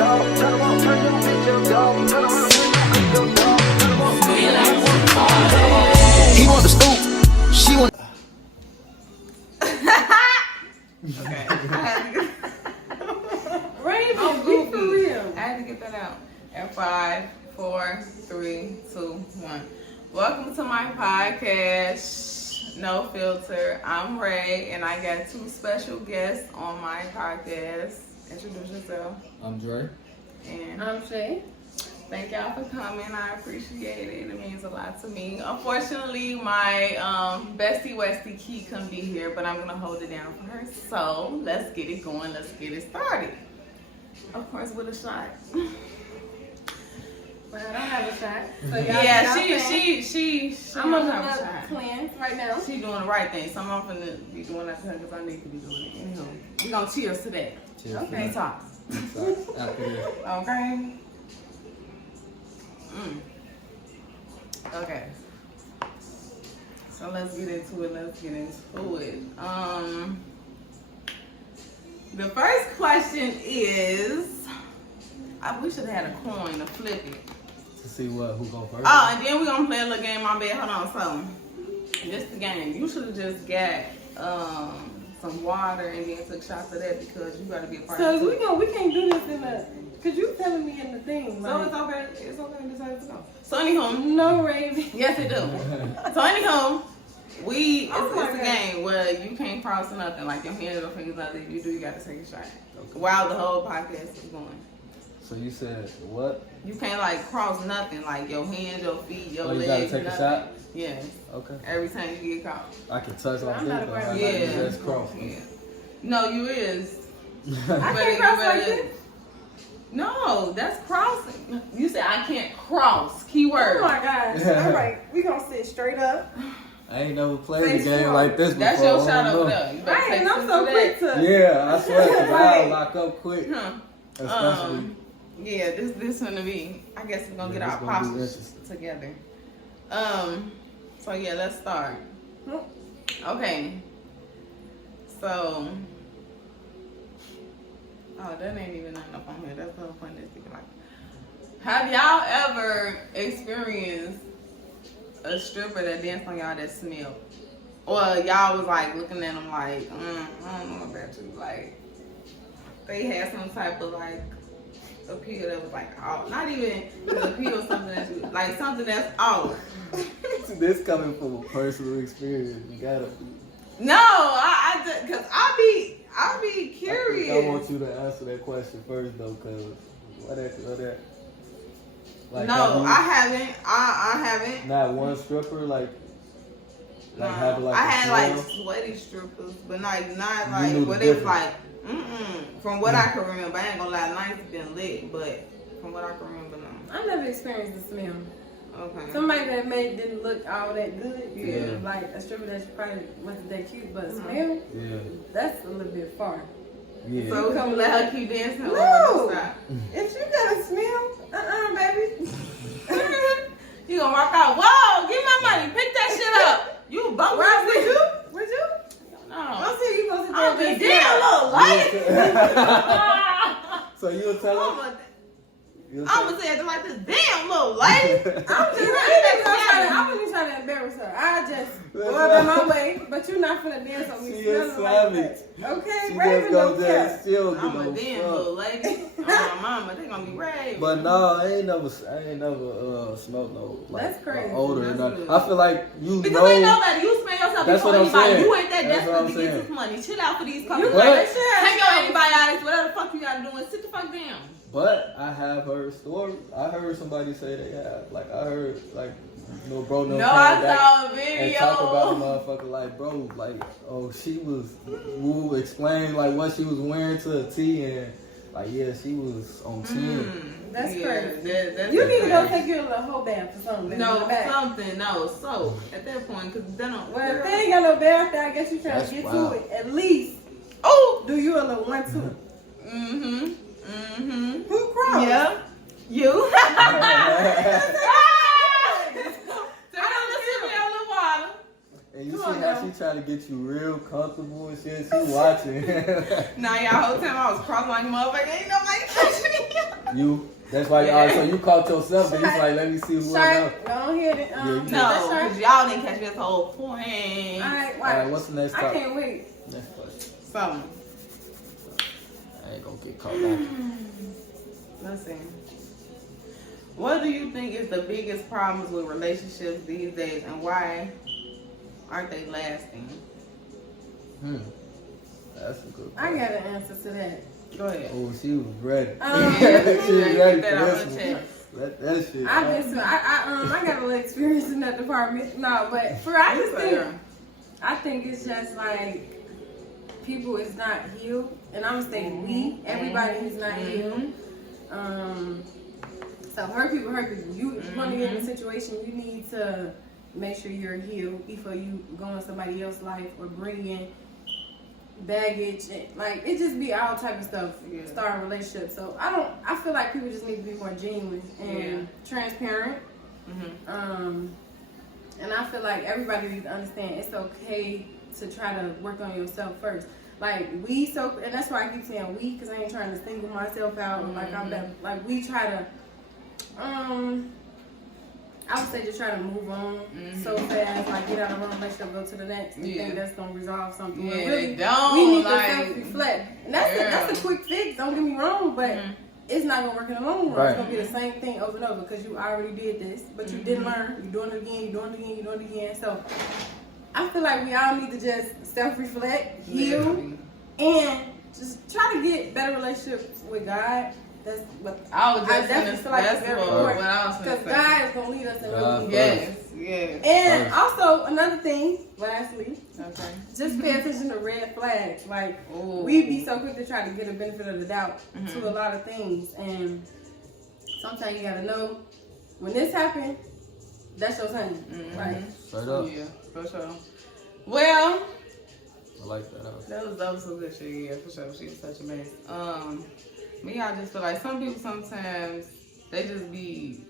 dog. Turn around, turn your bitch up, dog. Turn around, turn your bitch up, dog. He want the stoop. She want. Okay. Raven, I'm be for goofy. real. I had to get that out. And 5, 4, 3, 2, 1. Welcome to my podcast, No Filter. I'm Ray, and I got 2 special guests on my podcast. Introduce yourself. I'm Dre. And I'm Shay. thank y'all for coming. I appreciate it. It means a lot to me. Unfortunately, my bestie Westie Key couldn't be here, but I'm gonna hold it down for her. So let's get it going. Let's get it started. Of course, with a shot. But I don't have a shot. So y'all Yeah, she she. I'm don't on have a the shot. cleanse right now. She doing the right thing. So I'm finna be doing that because I need to be doing it. Anywho, we gonna cheers to that. Cheers. Okay, talk. After this. Okay. Okay. So let's get into it. The first question is, we should have had a coin to flip it. To see who go first. Oh, and then we're gonna play a little game. My bad. Hold on. So, this the game. You should have just got some water and then took shots of that because you gotta be a part of So it. we can't do this in the, cause you telling me in the thing. So Like, it's okay. It's okay. Decide to go. So anywho, no, Raven. yes it do. So anywho, it's my a God. game where you can't cross nothing. Like your hands or fingers, nothing. If you do, you gotta take a shot while the whole podcast is going. So you said what? You can't like cross nothing. Like your hands, your feet, your Oh, you legs. gotta take a nothing. shot? Yeah. Okay. Every time you get caught. I can touch like I'm this, not but aware I of gotta Yeah. do this cross. Yeah. No, you is. I can't cross like this. No, that's crossing. You said I can't cross. Keyword. Oh my gosh. All right, we gonna sit straight up. I ain't never played a Face game forward. like this before. That's your I shot don't over know. there. You better Right, take and I'm some so to quick that. to. Yeah, I swear, cause Right. I'll lock up quick. Huh. Especially. Yeah, this gonna be. I guess we're gonna Yeah, get our this gonna be postures interesting. together. So yeah, let's start. Okay. So. Oh, that ain't even nothing up on here. That's so funny. Like, have y'all ever experienced a stripper that danced on y'all that smelled? Or y'all was like looking at them like, I don't know about you. Like, they had some type of like appeal that was like off. Not even an appeal, something that's like something that's off. This coming from a personal experience. You gotta. No, I just, cause I be curious. I want you to answer that question first though, cause what that. Like, No, I haven't. I haven't. Not one stripper like No, having like I a had smell? like sweaty strippers, but not You like knew the what it was difference. like. From what I can remember, I ain't gonna lie, nights been lit, but from what I can remember, no. I never experienced the smell. Okay. Somebody that didn't look all that good. Yeah. Like a stripper that probably wasn't that cute, but Mhm. smell, Yeah. that's a little bit far. Yeah. So we gonna let her keep dancing or No. we stop? If you got a smell, baby. You gonna walk out? Whoa! Give my money. Pick that shit up. You bum. Where would you? Would you? No. I'll see you gonna sit I'm there. be damn little lady. So you'll tell her? I'm gonna say it like this. Damn little lady. I'm just trying to embarrass her. I just go out my way, but you're not finna dance on me. She smelling is like savage. that. Okay, She Raven just don't goes there care. and still I'm a give damn no little fuck. lady. Oh my mama, they gonna be raving. But no, I ain't never smelled no like That's crazy. odor or That's nothing. good. I feel like you Because know. ain't nobody, you spend yourself That's before what I'm anybody. saying. You ain't that That's what desperate I'm to get saying. this money. Chill out for these couple You of What? days. Take your antibiotics, whatever the fuck you gotta do, and sit the fuck down. But I have heard stories. I heard somebody say they have. Like I heard like no bro no. No, came I back saw a and talk about video. a motherfucker like bro like she was. Woo explain like what she was wearing to a T and like yeah she was on 10. That's Yeah, crazy. that's You need to go crazy. take your little whole bath or something. No, back. something, no, so at that point, because they don't. Well, if they ain't got no bath there, I guess you trying That's to get wild. to it. At least Oh! do you a little 1-2. Who crossed? Yeah. You. I I don't listen to a little water. And you Come see on how now. she try trying to get you real comfortable and shit. She watching. Nah, y'all, whole time I was crossing like a motherfucker. Ain't nobody touching me. You. That's why. So you caught yourself. And it's like, let me see who else. Shark, go ahead and No, because y'all didn't catch this whole point. Alright, All right, what's the next I topic? can't wait. Next question. Something. I ain't gonna get caught back. Let's see. What do you think is the biggest problems with relationships these days, and why aren't they lasting? That's a good I question. got an answer to that. Go ahead. Oh, she was ready. She was ready Get for that off this my one. chest. Let that shit. I got a little experience in that department. No, but I think it's just like people is not healed, and I'm gonna say we, everybody is not healed. So hurt people. You want to get in a situation, you need to make sure you're healed before you go in somebody else's life or bring in baggage. And, like, it just be all type of stuff. Start a relationship. So I feel like people just need to be more genuine and transparent. And I feel like everybody needs to understand it's okay to try to work on yourself first. Like and that's why I keep saying we, because I ain't trying to single myself out. Like I'm that. Like we try to. I would say just try to move on so fast, like get out of one relationship, go to the next. You think that's gonna resolve something? Yeah, really, don't. We need like, to self-reflect, and that's a quick fix. Don't get me wrong, but it's not gonna work in the long run. Right. It's gonna be the same thing over and over because you already did this, but you didn't learn. You're doing it again. You're doing it again. You're doing it again. So I feel like we all need to just self-reflect, heal, and just try to get better relationships with God. That's what I was just definitely feel like it's very important because God is gonna lead us in what we Yes. And also another thing, lastly, Okay. just pay attention to red flags. Like we be so quick to try to get a benefit of the doubt to a lot of things, and sometimes you gotta know when this happened, that's your time. Right? Straight up. Yeah, for sure. Well, I like that. that was some good shit. Yeah, for sure. She was such a mess. Me, I just feel like some people sometimes they just be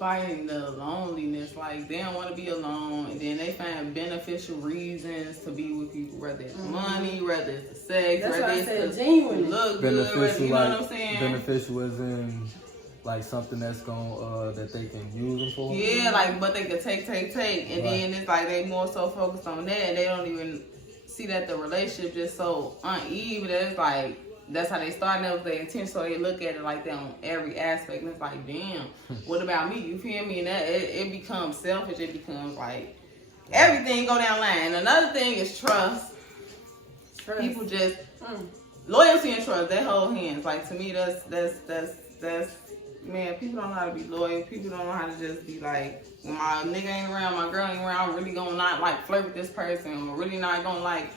fighting the loneliness. Like they don't want to be alone, and then they find beneficial reasons to be with people, whether it's money, whether it's the sex, That's whether why I it's said to genuine. look good, whether, you know what I'm saying? Beneficial as in like something that's gonna that they can use them for. Yeah, like but they could take, and then it's like they more so focused on that, and they don't even see that the relationship just so uneven that it's like. That's how they start out with their intention, so they look at it like that on every aspect. And it's like, damn, what about me? You feel me? And that it becomes selfish. It becomes like everything go down line. And another thing is trust. People just loyalty and trust. They hold hands. Like to me, that's man. People don't know how to be loyal. People don't know how to just be like, when my nigga ain't around, my girl ain't around, I'm really gonna not like flirt with this person, or really not gonna like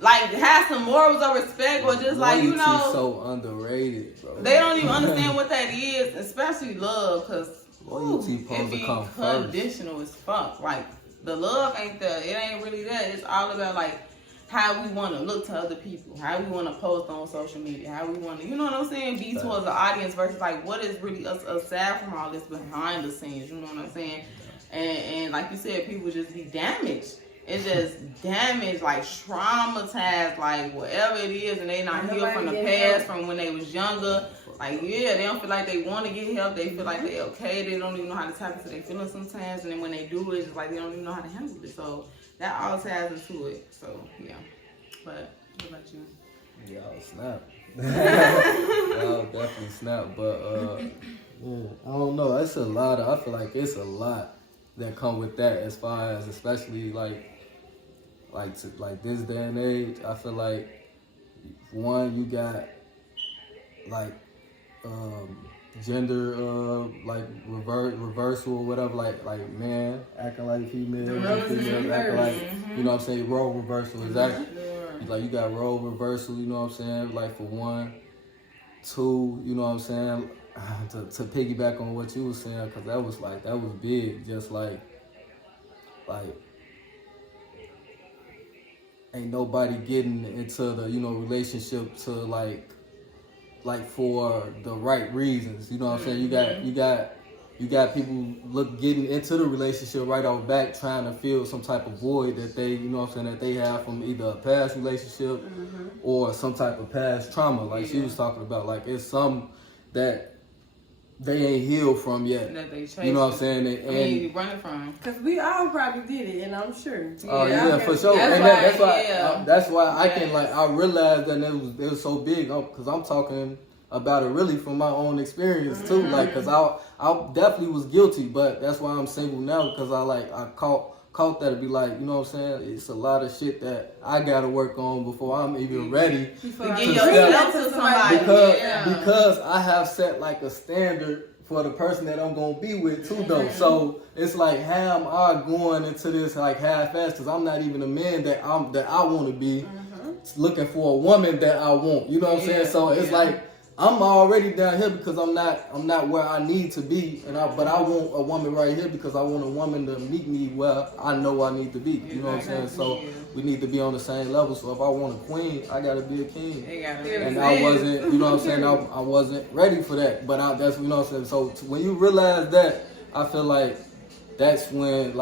have some morals of respect, or just like, you know, so underrated, bro. They don't even understand what that is, especially love, because loyalty it be conditional as fuck. Like the love ain't there. It ain't really that. It's all about like how we want to look to other people, how we want to post on social media, how we want to, you know what I'm saying, be towards the audience versus like what is really aside from all this behind the scenes. You know what I'm saying? And like you said, people just be damaged. It's just damaged, like traumatized, like whatever it is, and they not healed from the past, from when they was younger. Like, yeah, they don't feel like they want to get help. They feel like they okay. They don't even know how to tap into their feelings sometimes. And then when they do, it's just like they don't even know how to handle it. So that all ties into it. So, yeah. But what about you? Y'all snap. Y'all definitely snap. But, yeah, I don't know. It's a lot. I feel like it's a lot that come with that, as far as especially like this day and age. I feel like one, you got like gender like reversal or whatever, like man acting like female, female acting like you know what I'm saying, role reversal. Exactly. Like you got role reversal, you know what I'm saying, like for one. Two, you know what I'm saying, to piggyback on what you were saying, because that was big, just like ain't nobody getting into the, you know, relationship to like for the right reasons, you know what I'm saying. You got You got people getting into the relationship right off back, trying to fill some type of void that they, you know what I'm saying, that they have from either a past relationship or some type of past trauma. Like she was talking about, like it's some that they ain't healed from yet. That they you know what I'm saying? And running from. Because we all probably did it, and I'm sure. Oh yeah, for sure. That's why I can like I realized that it was so big because I'm talking about it really from my own experience too. Like, cause I definitely was guilty, but that's why I'm single now because I caught that to be like, you know what I'm saying? It's a lot of shit that I gotta work on before I'm even ready to get yourself to somebody. Because I have set like a standard for the person that I'm gonna be with too though. So it's like, how am I going into this like half-assed? Because I'm not even a man that I want to be looking for a woman that I want. You know what I'm saying? So it's like I'm already down here because I'm not where I need to be, but I want a woman right here because I want a woman to meet me where I know I need to be. You know what I'm saying? So we need to be on the same level. So if I want a queen, I gotta be a king. And I wasn't, you know what I'm saying? I wasn't ready for that. But that's, you know what I'm saying? So when you realize that, I feel like that's when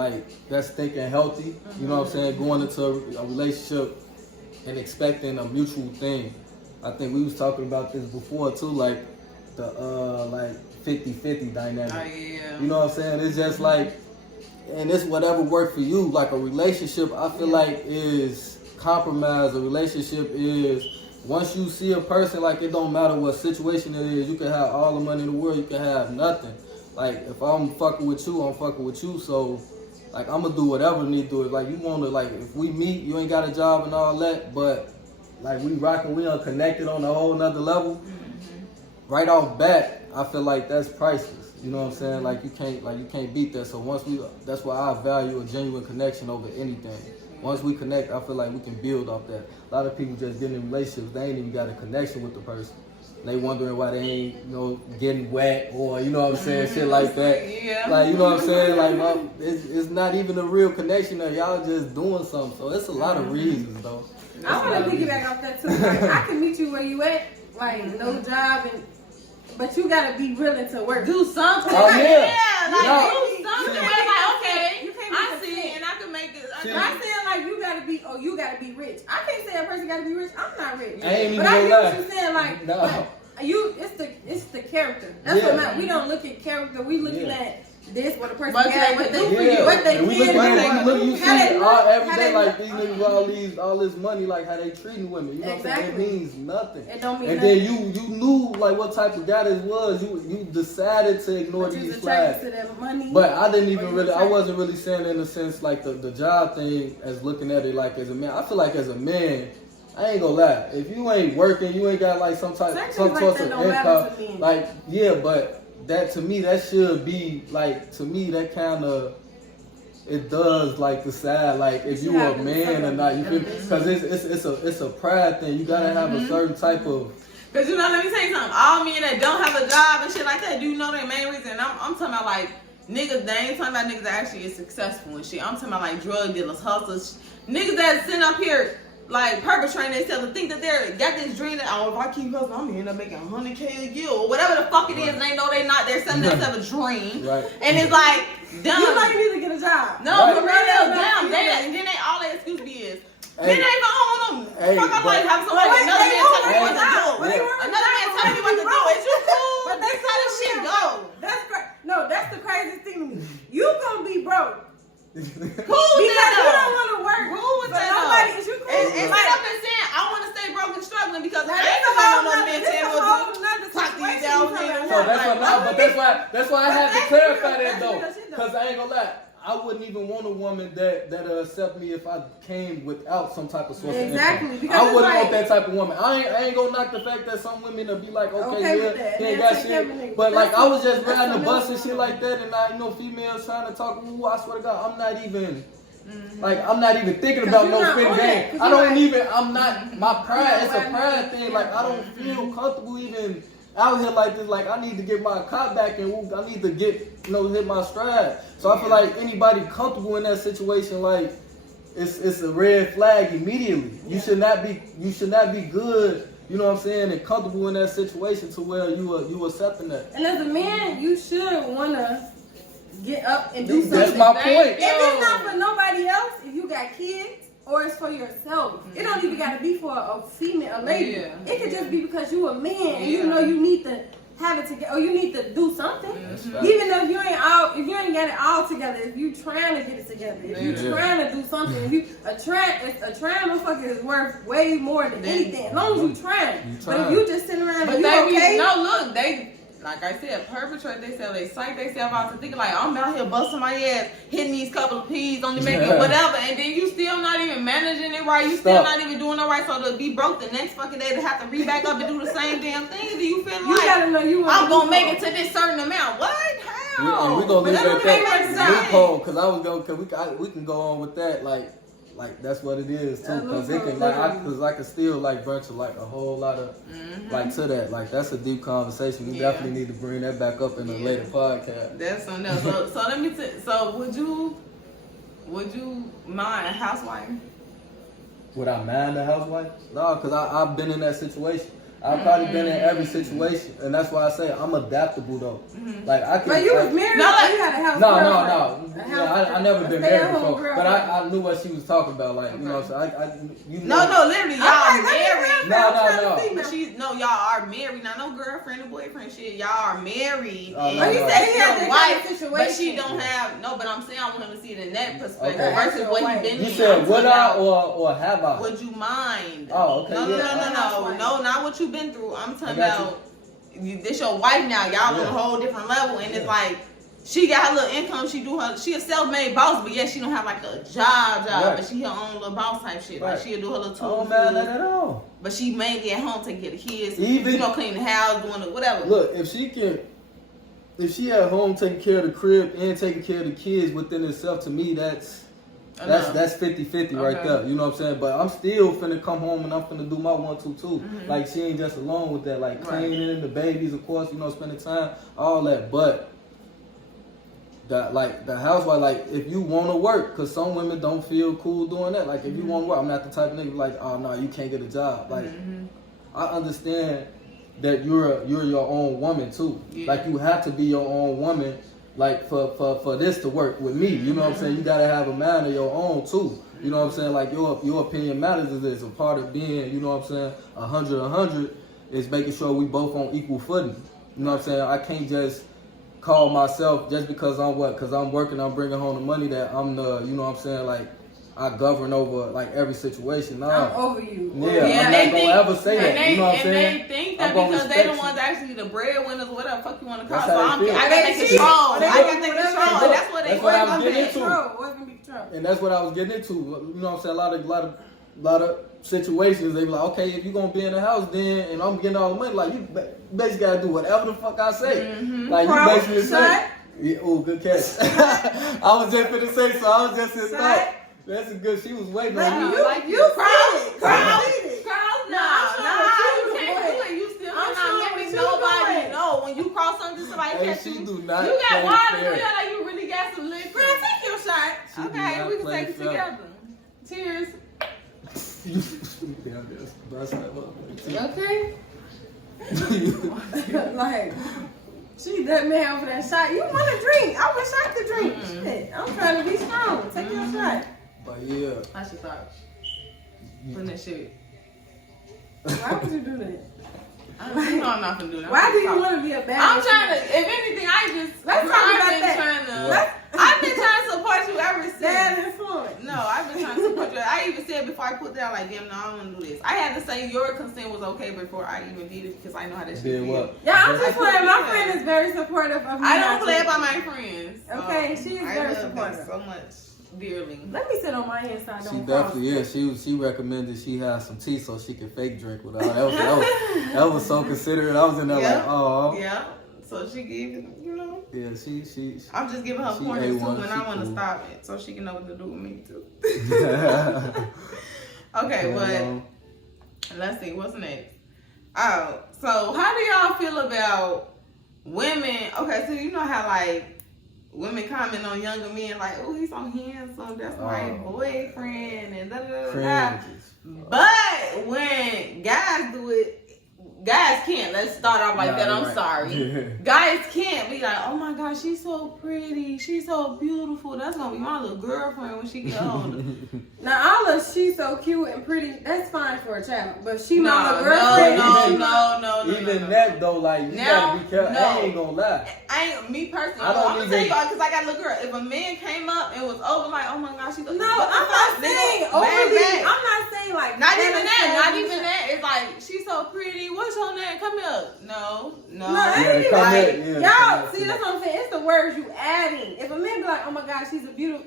that's thinking healthy. You know what I'm saying? Going into a relationship and expecting a mutual thing. I think we was talking about this before too, like the 50-50 dynamic. Oh, yeah. You know what I'm saying? It's just like, and it's whatever worked for you. Like a relationship, I feel like is compromise. A relationship is once you see a person, like it don't matter what situation it is. You can have all the money in the world, you can have nothing. Like if I'm fucking with you, I'm fucking with you. So like I'm gonna do whatever I need to do. Like you wanna, like if we meet, you ain't got a job and all that, but like we rocking, we unconnected on a whole nother level. Right off bat, I feel like that's priceless. You know what I'm saying? Like you can't beat that. So that's why I value a genuine connection over anything. Once we connect, I feel like we can build off that. A lot of people just get in relationships, they ain't even got a connection with the person. They wondering why they ain't, you know, getting wet or, you know what I'm saying, shit like that. Yeah. Like, you know what I'm saying? Like, it's not even a real connection there. Y'all just doing something. So it's a lot of reasons, though. I want to piggyback off that too. Like, I can meet you where you at, like no job, but you gotta be willing to work. Do something. Oh, yeah. Do something. Like, okay, You can't be I see it and I can make it. I'm saying like you gotta be rich. I can't say a person gotta be rich. I'm not rich. I ain't even but I gonna get lie. what you're saying. Like, No. it's the character. That's what matters. We don't look at character. We looking at this, what a person has, what they and we can you see every day like these okay. niggas all this money, like how they treating women. You know what I'm saying? It means nothing. It don't mean and nothing. then you knew like what type of guy this was. You decided to ignore these flags. To that money, but I didn't even really. I wasn't really saying in the sense like the job thing as looking at it like as a man. I feel like as a man, I ain't gonna lie. If you ain't working, you ain't got like some sort of income. Like but. That to me, that should be like, to me, that kind of, it does like decide like if you a man or not. You feel? Because it's a pride thing. You gotta have a certain type of. Because you know, let me tell you something. All men that don't have a job and shit like that, do you know their main reason? And I'm talking about like niggas. They ain't talking about niggas that actually is successful and shit. I'm talking about like drug dealers, hustlers, niggas that sitting up here. Like perpetrating themselves and think that they're got this dream that if I keep hustling, I'm gonna end up making $100K a year or whatever the fuck it is. And they know they not. They're selling themselves a dream. Right. And it's like, dumb. You like need to get a job. No, for real, damn. Then they all their excuse be is. Then they ain't gonna own them. Fuck, I'm like have somebody another man telling me what to do. Another man telling me what to do. Is you cool? But that's how this shit go. That's the craziest thing to me. You gonna be broke. Cool with because that you don't want to work. Cool with that nobody, is you cool? And like I've been saying, I want to stay broke and struggling because I ain't gonna no man tell me what to do. Talk these down niggas. So that's why I had to clarify that though, because I ain't gonna lie. I wouldn't even want a woman that'll accept me if I came without some type of source of income. Because I wouldn't want that type of woman. I ain't gonna knock the fact that some women will be like, okay he ain't got shit. But like I was just riding the bus and shit like that, and I females trying to talk. Ooh, I swear to God, I'm not even. I'm not even thinking about no spin game. I'm not, my pride, it's a pride thing. Like, I don't feel comfortable even out here like this. Like, I need to get my cop back and I need to get, hit my stride. So I feel like anybody comfortable in that situation, like, it's a red flag immediately. You should not be good you know what I'm saying, and comfortable in that situation to where you accepting that. And as a man, you should wanna get up and do something. That's my point. If it's not for nobody else, if you got kids, or it's for yourself. It don't even gotta be for a female, a lady. Yeah. It could just be because you a man and you know you need to have it together, or you need to do something. Even though if you ain't got it all together, if you trying to get it together, if you trying to do something, if you a trying motherfucker is worth way more than anything. As long as you trying. But if you just sitting around and you okay. No, look, they, like I said, perpetrate themselves. They psych themselves out to thinking like, I'm out here busting my ass, hitting these couple of P's, only making whatever, and then you still not even managing it right. You still not even doing it right. So to be broke the next fucking day to have to re-back up and do the same damn thing, do you feel like gotta know I'm gonna make it to this certain amount? What? How? We're gonna leave But that loophole because I was going we can go on with that like that's what it is too, because it can I can still like branch like a whole lot of like to that, like that's a deep conversation. We definitely need to bring that back up in a later podcast. That's something else. So let me so would you mind a housewife? Would I mind a housewife? No, because I've been in that situation. I've probably been in every situation, and that's why I say I'm adaptable though. Like I can. But you was married? No, you had a house. No. Yeah, I never been married before, but I knew what she was talking about. Like you know, so you know. No, literally, y'all married. No. But y'all are married. Now, no girlfriend or boyfriend shit. Y'all are married. Oh, But he said he had your that wife, kind of situation. but she don't have. No, but I'm saying I want him to see it in that perspective versus what he been in. You said would I or have I? Would you mind? Oh, okay. No, not what you've been through. I'm talking about this your wife now. Y'all on a whole different level, and it's like she got her little income. She a self-made boss, but yet she don't have like a job, but she her own little boss type shit. Like she'll do her little tools. Oh man, not at all. But she mainly at home taking care of the kids. Even clean the house, doing it, whatever. Look, if she at home taking care of the crib and taking care of the kids within itself, to me that's 50-50 right there. You know what I'm saying? But I'm still finna come home and I'm finna do my 1, 2, 2. Like she ain't just alone with that. Like cleaning the babies, of course, you know, spending time, all that. But the housewife, like if you want to work, because some women don't feel cool doing that. Like if you want to work, I'm not the type of nigga like, oh no, you can't get a job. Like I understand that you're your own woman too. Like you have to be your own woman. Like for this to work with me, you know what I'm saying? You gotta have a mind of your own too. You know what I'm saying? Like your opinion matters is a part of being, you know what I'm saying, 100 is making sure we both on equal footing. You know what I'm saying? I can't just call myself just because I'm working, I'm bringing home the money that I'm the, you know what I'm saying, like I govern over like every situation. Nah. I'm over you. Yeah, I'm not gonna ever say that. You know what I'm saying? And they think that because they the ones actually the breadwinners, whatever fuck you want to call. So I got that control. I got that control. And that's what they what I'm getting into. And And that's what I was getting into. You know what I'm saying? A lot of situations, they be like, okay, if you're gonna be in the house then and I'm getting all the money, like you basically gotta do whatever the fuck I say. Like you basically say, yeah, oh, good catch. I was just gonna say, so I was just in thought. That's a good. She was waiting on you. Like you cross. No, you can't do it. You still not making nobody know when you cross something. Somebody catch you. Do not. You got water. You like you really got some liquor. Girl, take your shot. Okay, we can take it together. Cheers. Okay. Like, she that man for that shot. You want to drink? I wish I could drink. Shit, I'm trying to be strong. Take your shot. But yeah. I should start putting that shit. Why would you do that? You know I'm not gonna do that. Why do you want to be a bad? I'm trying to. If anything, let's talk about that. I've been trying to support you ever since. Bad influence. No, I've been trying to support you. I even said before I put that, like, damn, no, I don't want to do this. I had to say your consent was okay before I even did it because I know how that shit feels. Yeah, I'm just playing. My friend is very supportive of me. I don't play about my friends. Okay, she is very supportive. So much. Dearly. Let me sit on my inside. She definitely she recommended she have some tea so she could fake drink with her. That was so considerate. I was in there like, oh. Yeah. So she gave it, you know. Yeah, she I'm just giving her pointers too, and I want to stop it so she can know what to do with me too. Okay, but let's see what's next. Oh, so how do y'all feel about women? Okay, so you know how like women comment on younger men like, oh, he's so handsome, that's my boyfriend, and da da da. But when guys do it, guys can't. Let's start off like that. I'm right. sorry. Guys can't be like, oh my gosh, she's so pretty. She's so beautiful. That's going to be my little girlfriend when she get older. Now, all of she's so cute and pretty, that's fine for a child. But she No, my little girlfriend. no. Even that though, like you gotta be careful. I ain't gonna lie. Me personally, I don't I'm gonna tell you because I got a little girl. If a man came up and was over, like, oh my gosh, she's No, I'm not saying overly. I'm not saying like. Not even that. It's like she's so pretty. What's your name? Come here. No. Ain't even come like, here. y'all see. That's what I'm saying. It's the words you adding. If a man be like, oh my gosh, she's so beautiful.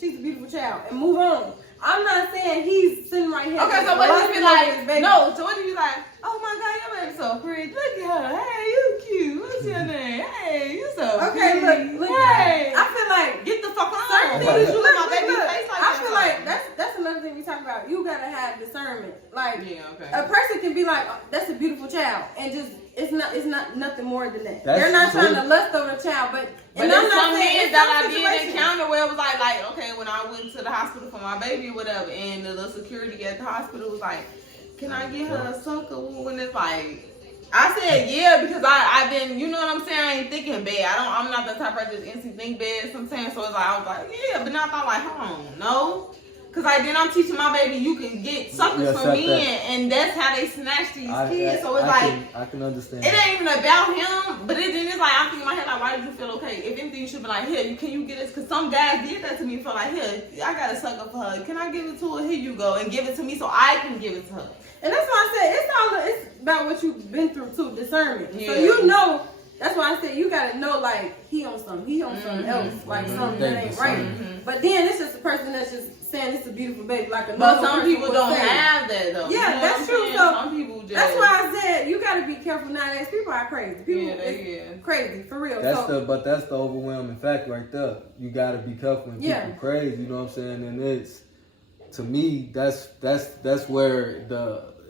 She's a beautiful child, and move on. I'm not saying he's sitting right here. Okay, so what if you be like? Baby. No. So what if you like? Oh my God, your baby's so pretty. Look at her. Hey, you cute. What's your name? Hey, you so Okay, pretty. look. Hey, I feel like get the fuck on. certain Why things. did you let my baby face like I that? feel like that's another thing we talk about. You gotta have discernment. Like Yeah, okay. a person can be like, oh, that's a beautiful child, and just it's not nothing more than that. That's They're not true. trying to lust over the child, but But and there's I'm not some saying men it's that some I did situations. encounter where it was like, okay, when I went to the hospital for my baby or whatever, and the little security at the hospital was like, can I get her a sucker? When it's like, I said yeah because I've been, you know what I'm saying? I ain't thinking bad. I'm not the type of person that instantly think bad sometimes. So it's like I was like yeah, but now I thought like, hold on, no. Cause then I'm teaching my baby you can get suckers from men, and that's how they snatch these kids. So it's I can understand. it ain't even about him, but then it's like I'm thinking in my head like, why did you feel okay? If anything, you should be like, here, can you get this? Cause some guys did that to me, feel like, here, I got a sucker for her. Can I give it to her? Here you go, and give it to me so I can give it to her. And that's why I said it's about what you've been through too, discernment. Yeah. So you know. That's why I said you gotta know like he on something else, like something that ain't right. But then it's just a person that's just saying it's a beautiful baby, like a But normal some person people would don't say. have that though. Yeah, You know that's what true. I'm saying? So some people just. that's why I said you gotta be careful nowadays. People are crazy. People Yeah. crazy for real. That's the overwhelming fact right there. You gotta be careful when Yeah. people crazy. You know what I'm saying? And it's to me that's where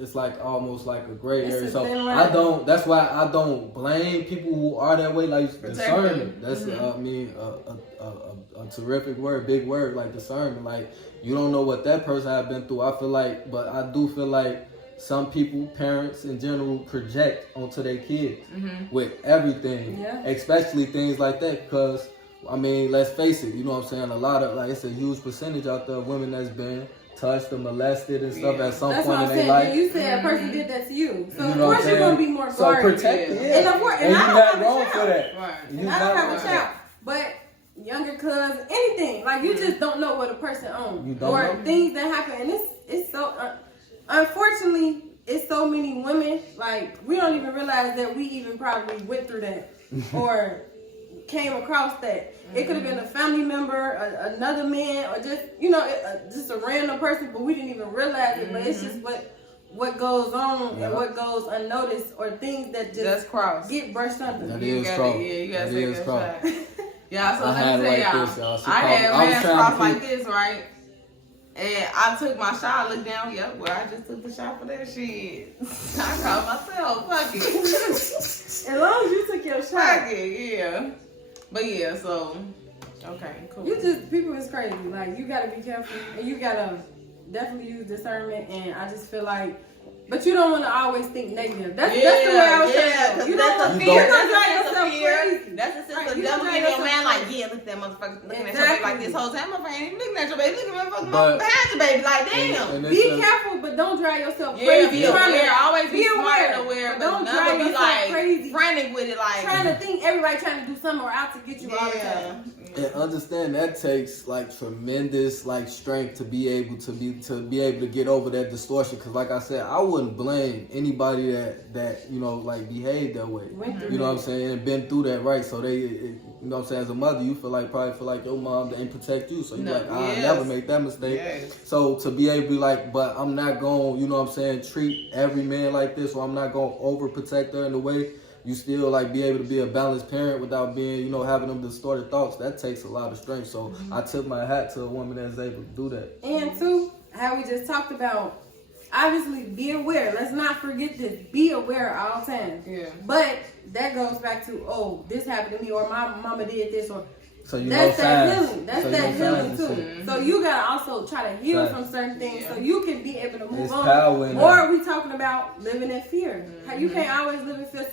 it's like almost like a gray It's area. a So thin line. that's why I don't blame people who are that way. Like Protect discernment. them. That's a terrific word, big word, like discernment. Like you don't know what that person have been through. I feel like, but I do feel like some people, parents in general, project onto their kids with everything, especially things like that. Because I mean, let's face it, you know what I'm saying? A lot of it's a huge percentage out there of women that's been touched or molested and stuff at some that's point what I'm in their saying. life. And you said a person did that to you, so You of know what course I'm you're gonna saying? be more So guarded. protect it, And of course, and I you're don't not have a wrong child. for that. Right. And You're I don't not have a wrong. child, but younger cousins, anything like you just don't know what a person owns You don't or know. things that happen, and it's so unfortunately it's so many women like we don't even realize that we even probably went through that or came across that. It could have been a family member, another man, or just just a random person, but we didn't even realize it. But it's just what goes on and what goes unnoticed, or things that just cross. get brushed under. That You is gotta, cross. you gotta That say is that cross. fact. Yeah, so I let had me it tell like this, y'all. She I called- had I was ran trying across to like keep- this, right? And I took my shot, looked down, where I just took the shot for that shit. I called myself, fuck it. As long as you took your shot, Fuck it, yeah. But yeah, so, okay, cool. people is crazy. Like you gotta be careful, and you gotta definitely use discernment. And I just feel like, but you don't want to always think negative. That's the way I was saying. You don't want to fear. drive That's yourself a fear. crazy. That's the sense Right, of you devil don't in drive your man. yourself Like, crazy. yeah, look at that motherfucker looking at your baby Exactly. like this whole time. Motherfucker ain't even looking at your baby. Look at motherfucker But- behind your baby. Like, damn. And Be careful, but don't drive yourself Yeah, crazy. be Trying to- aware. Always be smart aware, and aware, but but don't never drive be yourself like crazy. frantic with it. Like, Trying to think everybody trying to do something or out to get you all the time. And understand that takes like tremendous like strength to be able to get over that distortion. Cause like I said, I wouldn't blame anybody that like behaved that way. You know what I'm saying? And been through that, right? So they, you know what I'm saying? As a mother, you probably feel like your mom didn't protect you. So you're like, I'll never make that mistake. Yes. So to be able to be like, but I'm not going, you know what I'm saying, treat every man like this, or I'm not going to overprotect her in the way. You still like be able to be a balanced parent without being, having them distorted thoughts. That takes a lot of strength. So I tip my hat to a woman that's able to do that. And two, how we just talked about, obviously be aware. Let's not forget this. Be aware at all times. Yeah. But that goes back to, this happened to me, or my mama did this, or So you That's know that signs. healing. That's So you that know healing signs and too. shit. So you gotta also try to heal Facts. from certain things so you can be able to move There's on. power in Or that. we talking about living in fear. How you can't always live in fear.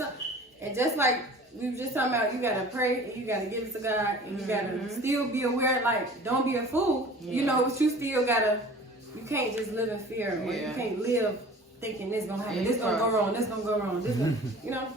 And just like we were just talking about, you gotta pray and you gotta give it to God and you gotta still be aware. Like, don't be a fool. You know, but you still gotta. You can't just live in fear, or you can't live thinking this gonna happen, this gonna go wrong, this gonna go wrong, this gonna, you know.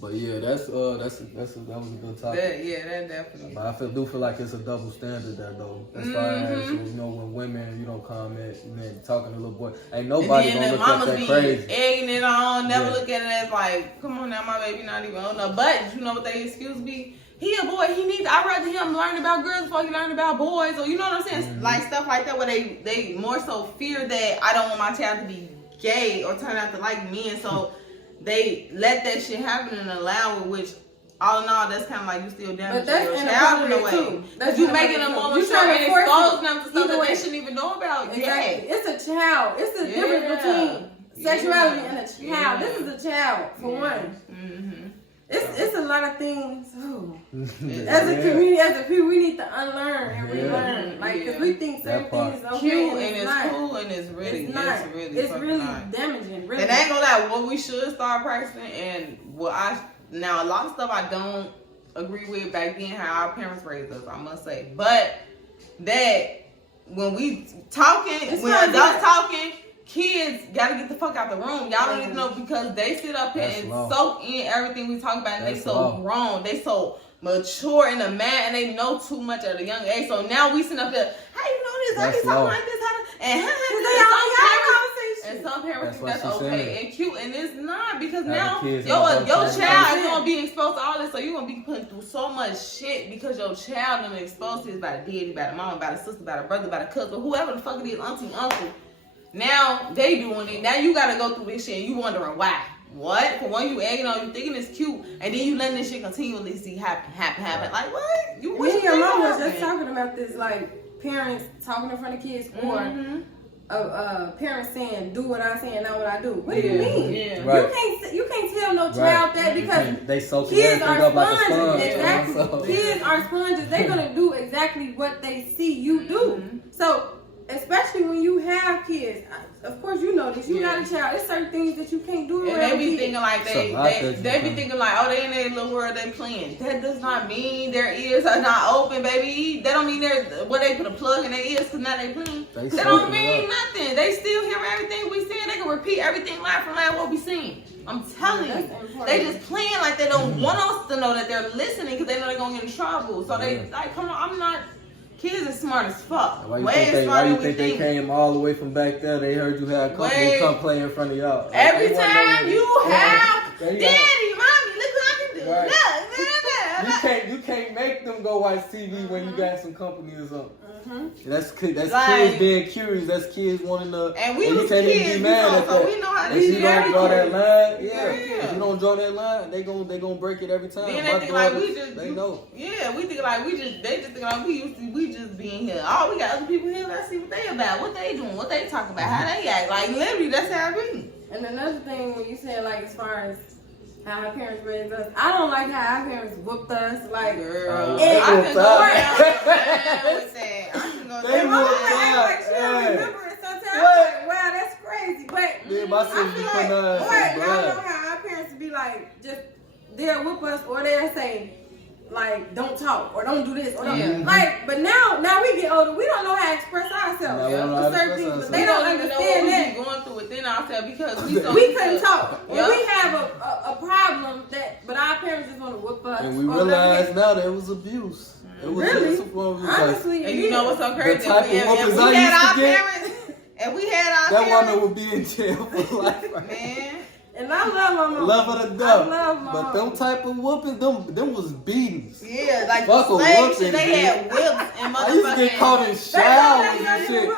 But yeah, that was a good topic. That definitely. But I do feel like it's a double standard there though. As far as you know, when women, you know, comment and then talking to little boy, ain't nobody and gonna then look at that be crazy. egging it on, never Yeah. look at it as like, come on now, my baby not even on the buttons. You know what they excuse me? He a boy. I'd rather him learn about girls before he learn about boys, or you know what I'm saying? Like stuff like that, where they more so fear that I don't want my child to be gay or turn out to like men, so they let that shit happen and allow it. Which all in all, that's kind of like you still damaging your child in a way. Too. Because you making them more mature and exposing them to stuff that they shouldn't even know about. Exactly. It's a child. It's a difference between sexuality and a child. This is a child for one. It's a lot of things. Oh. As a community, as a people, we need to unlearn and relearn. Like, because we think certain things is okay cute and it's not. cool and it's really, It's not. It's really damaging. Really. And I ain't gonna lie, what we should start practicing and now a lot of stuff I don't agree with back then how our parents raised us, I must say. But that when we talking, when adults talking, kids gotta get the fuck out the room. Y'all don't even know, because they sit up here and soak in everything we talk about, and they so grown, they so mature in the man, and they know too much at a young age. So now we sit up there, how you know this? How you talking like this? And some parents think that's okay and cute, and it's not, because now your child is gonna be exposed to all this, so you're gonna be putting through so much shit because your child gonna be exposed to this by the daddy, by the mama, by the sister, by the brother, by the cousin, whoever the fuck it is, auntie, uncle. Now they doing it. Now you gotta go through this shit and you wondering why. What? For one, you egging on, you thinking it's cute, and then you letting this shit continually see happen. Like what? You wish your mom was just talking about this, like parents talking in front of kids, or parents saying, "Do what I say and not what I do." What do you mean? Yeah. Right. You can't tell no child that, because they soak kids are up like a sponges. sponge. Exactly. So. Kids are sponges. They're gonna do exactly what they see you do. So, especially when you have kids, of course you know this. You got a child. There's certain things that you can't do. And they be thinking like they be thinking like, oh, they in their little world, they playing. That does not mean their ears are not open, baby. That don't mean they put a plug in their ears because now they playing. That don't mean nothing. They still hear everything we saying. They can repeat everything line for line what we seen. I'm telling you, they just playing like they don't want us to know that they're listening because they know they're gonna get in trouble. So they like, come on, I'm not. Kids are smart as fuck. Why you think they came all the way from back there? They heard you had company come play in front of y'all. Like, every time you have daddy, mommy, look what I can do. Right. You can't make them go watch TV when you got some company or something. That's like, kids being curious. That's kids wanting to. And we and was you can't kids, even be mad at that. We know how to if you don't draw that line, if you don't draw that line, they gonna break it every time. Then they think like we just, they know. Yeah, we think like they just think like we just being here. Oh, we got other people here. Let's see what they about, what they doing, what they talking about, how they act. Like literally, that's how it be. And another thing, when you said like as far as how our parents raised us, I don't like how our parents whooped us. Like, girl, I can go down with that. Remember it sometimes. Like, wow, that's crazy. But my sister be putting her I don't know how our parents be like, just they'll whoop us or they'll say, like, don't talk or don't do this or don't like. But now we get older, we don't know how to express ourselves for certain things. But they don't understand that we going through within ourselves because we couldn't talk. When we have a problem but our parents just want to whoop us. And we realize now that it was abuse. It was really? Honestly, and you know what's so crazy? The type of whoopings I used to get. And we had our that parents, woman would be in jail for life. Man. And I love my mom. Love her to death. I love my But them type of whoopings, them was beatings. Yeah, like fuck a whooping. They had whips and motherfucking. I used to get caught in showers and shit.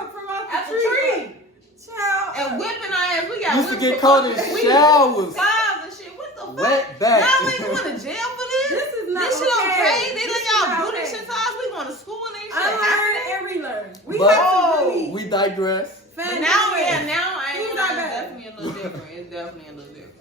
At the tree. Child. And whipping our ass. We got used to get caught in showers. Fives and shit. What the fuck? Wet back. Now we going to jail for this? This is not this shit okay. They let y'all do okay. this shit to us. We going to school and ain't shit I learned and relearn. We digress. But now I ain't gonna lie, it's definitely a little different. It's definitely a little different.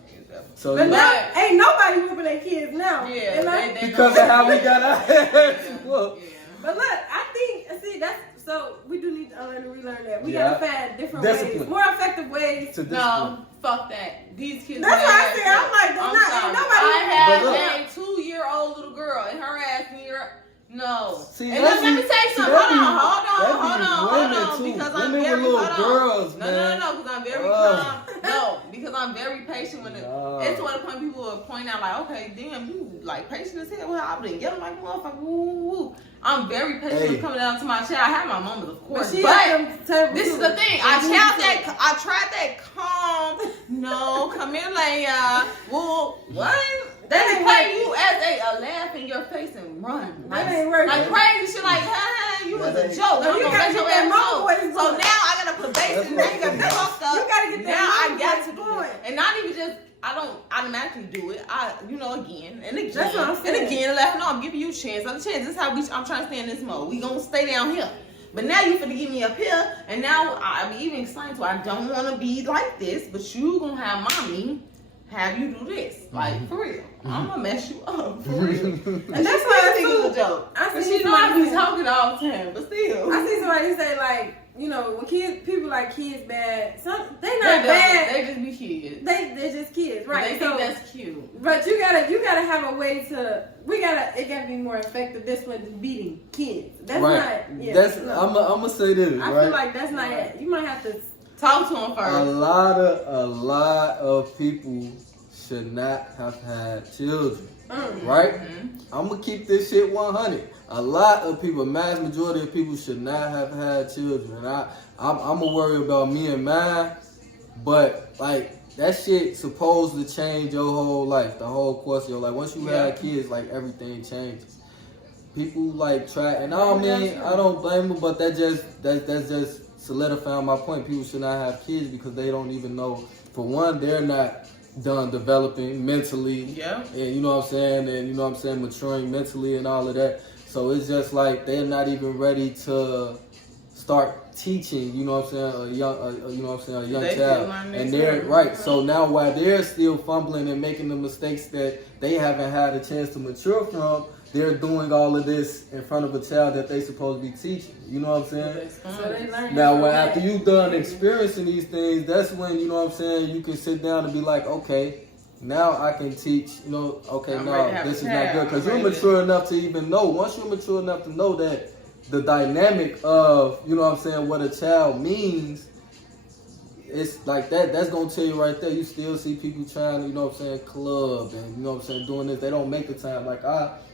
But now, ain't nobody whooping their kids now. Yeah, they because of how we got our ass. fuck. Yeah. But look, I think, see, that's, so we do need to unlearn and relearn that. We Yeah. gotta find different Discipline. ways, more effective ways. To No, fuck that. These kids. That's what I said. I'm like, I'm they're not, sorry. ain't nobody. I But look. have a 2-year-old little girl, and her ass near. No. See, and that let me be- say see, something. that be- Hold on, that be women, too. because I'm Women very with little hold on. girls, No, man. because I'm very Ugh. calm. No, because I'm very patient when Nah. it's to the point people will point out like, okay, damn, you like patient as hell. Well, I've been yelling like motherfucker. Woo, woo, woo. I'm very patient Hey. when coming down to my child. I have my moments, of course, But she but had them terrible this is too. the thing. I tried that calm. No, come here, Leia. Well, what? They ain't play you as a laugh in your face and run. That ain't working. Like crazy shit. Like, you was a joke. No, you I'm gotta gonna get let that your mama ass voice go. So going. now I gotta put bass in there. That's what I'm That's saying. fucked up. You gotta get that Now I mama got voice to do going. it, and not even just. I don't automatically do it. Again and again That's what I'm and saying. again. Laughing. No, I'm giving you a chance. This is how I'm trying to stay in this mode. We gonna stay down here. But now you finna give me up here, and now I be even explaining to her, I don't want to be like this, but you gonna have mommy have you do this, like for real. I'm gonna mess you up for real. And that's why I think it's a too. joke. I Cause see she know I somebody- be talking all the time, but still. I see somebody say like, you know, when people like kids bad, they They not bad. They just be kids. They're just kids, right? They think that's cute. But you gotta have a way to. It gotta be more effective discipline than beating kids. That's Right. not. Yeah, That's no. I'm gonna say this. I right? feel like that's not it. You might have to. Talk to him A first. lot of people should not have had children, right? I'm gonna keep this shit 100. A lot of people, mass majority of people, should not have had children. And I'm gonna worry about me and mine, but like that shit supposed to change your whole life, the whole course of your life. Once you have kids, like everything changes. People like try, and I don't blame them, but that's just solidifying my point. People should not have kids because they don't even know. For one, they're not done developing mentally. Yeah. And you know what I'm saying, and you know what I'm saying, maturing mentally and all of that. So it's just like they're not even ready to start teaching. You know what I'm saying, a young They child. still learning And their they're skills. right. So now while they're still fumbling and making the mistakes that they haven't had a chance to mature from, they're doing all of this in front of a child that they supposed to be teaching. You know what I'm saying? So they learn. Now, when after you done experiencing these things, that's when, you know what I'm saying, you can sit down and be like, okay, now I can teach, okay, I'm no, ready to have this a is not child. good. Because I'm you're ready mature enough to even know, once you're mature enough to know that the dynamic of, you know what I'm saying, what a child means, it's like that's going to tell you right there. You still see people trying to, you know what I'm saying, club and, you know what I'm saying, doing this. They don't make the time. Like,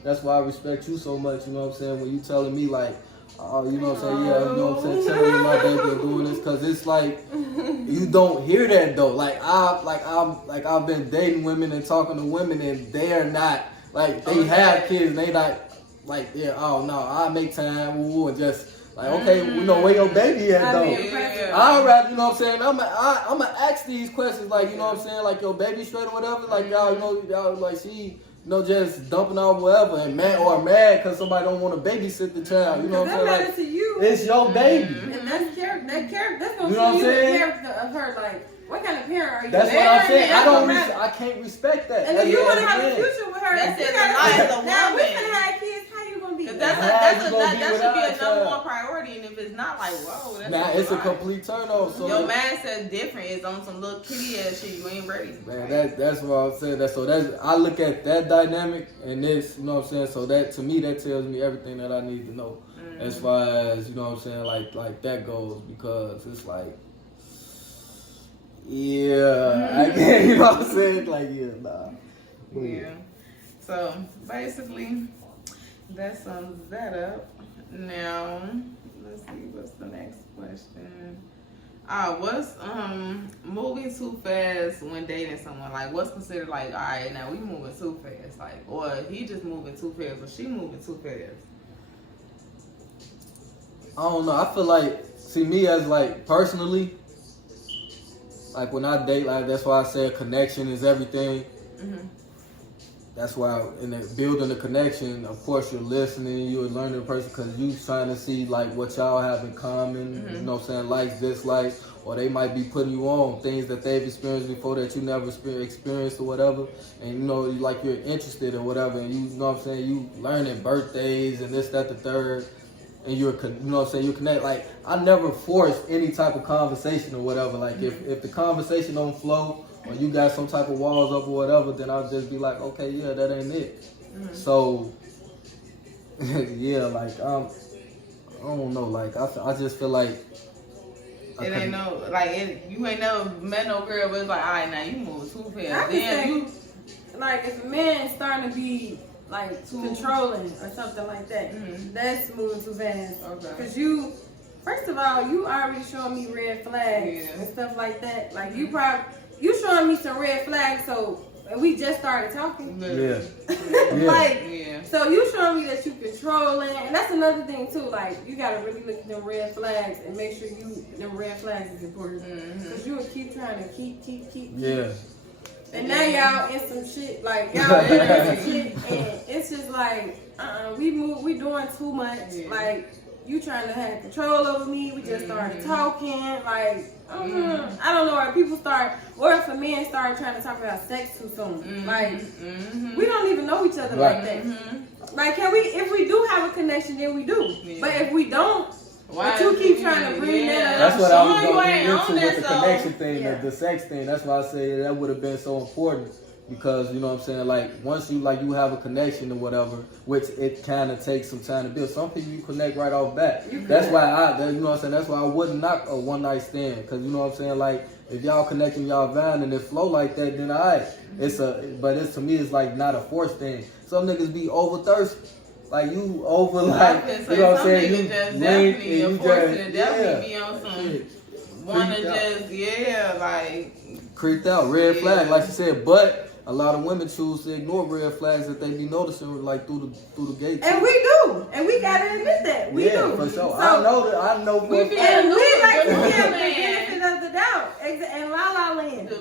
that's why I respect you so much, you know what I'm saying, when you telling me, like, you know what I'm saying, yeah, you know what I'm saying, telling me my baby and doing this. Because it's like, you don't hear that, though. I've been dating women and talking to women, and they're not, like, they have kids, and they not, like, yeah, oh, no, I make time, woo, and just, like, okay, we know where your baby at, though. Yeah. I'd rather, you know what I'm saying, I'm gonna ask these questions, like, you know what I'm saying, like, your baby straight or whatever, like, y'all, like, she, just dumping off whatever, and mad because somebody don't want to babysit the child, you know what I'm saying, That like, matters to you. it's your baby. And that's character. That's gonna You know what show I'm you saying? the character of her. Like, what kind of parent are you? That's what I'm saying. That's gonna matter. I can't respect that. And if you want to have a Again. future with her, That's you it, gotta- the life of the now we woman. can have kids. How you gonna be? That you gonna be should without be a a number child. one priority, and if it's not, like, whoa, that's Nah, it's a lot. complete turn off. So Your mindset different. It's on some little kitty ass shit. You ain't ready. man, that's what I'm saying. I look at that dynamic and this, you know what I'm saying. So that to me, that tells me everything that I need to know as far as, you know what I'm saying, like that goes, because it's like, yeah, I can't, you know what I'm saying, like, yeah, nah. Yeah. So basically, that sums that up. Now, let's see what's the next question. What's moving too fast when dating someone? Like, what's considered like, all right, now we moving too fast, like, or he just moving too fast, or she moving too fast? I don't know. I feel like, see, me as like personally, like when I date, like that's why I say a connection is everything. Mm-hmm. That's why in the building the connection, of course you're listening, you're learning the person because you trying to see like what y'all have in common, you know what I'm saying, likes, dislikes, or they might be putting you on things that they've experienced before that you never experienced or whatever, and you know, like you're interested or whatever, and you know what I'm saying, you learning birthdays and this, that, the third, and you know what I'm saying, you connect. Like, I never force any type of conversation or whatever. Like, if the conversation don't flow, or you got some type of walls up or whatever, then I'll just be like, okay, yeah, that ain't it. So, yeah, like, I don't know, like, I just feel like it ain't no, like, you ain't never met no girl, but it's like, all right, now you move too fast. Like, if a man is starting to be, like, controlling or something like that, that's moving too fast. Okay. Because you, first of all, you already showing me red flags and stuff like that. Like, you showing me some red flags, so we just started talking. So you showing me that you controlling, and that's another thing too. Like, you gotta really look at them red flags and make sure them red flags is important. Cause you will keep trying to keep. Yeah. And now y'all in some shit, like y'all in some shit, and it's just like, we doing too much. Like, you trying to have control over me. We just started talking, like. I don't know, or people start, or if a man start trying to talk about sex too soon. Like, we don't even know each other like that. Like, if we do have a connection, then we do. But if we don't, but you keep trying to bring that up. That's what I was going to get into with the connection thing, the sex thing. That's why I say that would have been so important. Because, you know what I'm saying, like, once you have a connection or whatever, which it kind of takes some time to build. Some people you connect right off bat. That's why you know what I'm saying, that's why I wouldn't knock a one night stand. Because, you know what I'm saying, like, if y'all connecting y'all vibe and it flow like that, then alright. But to me, it's like not a forced thing. Some niggas be over thirsty. Like, you over, like, you know what I'm saying, you definitely and you just, definitely be on some, wanna just, like. Creeped out, red flag, like you said, but a lot of women choose to ignore red flags that they be noticing, like, through the gate. And we do, and we gotta admit that we do. For sure. So, I know. We like to give the benefit of the doubt. And La La Land, the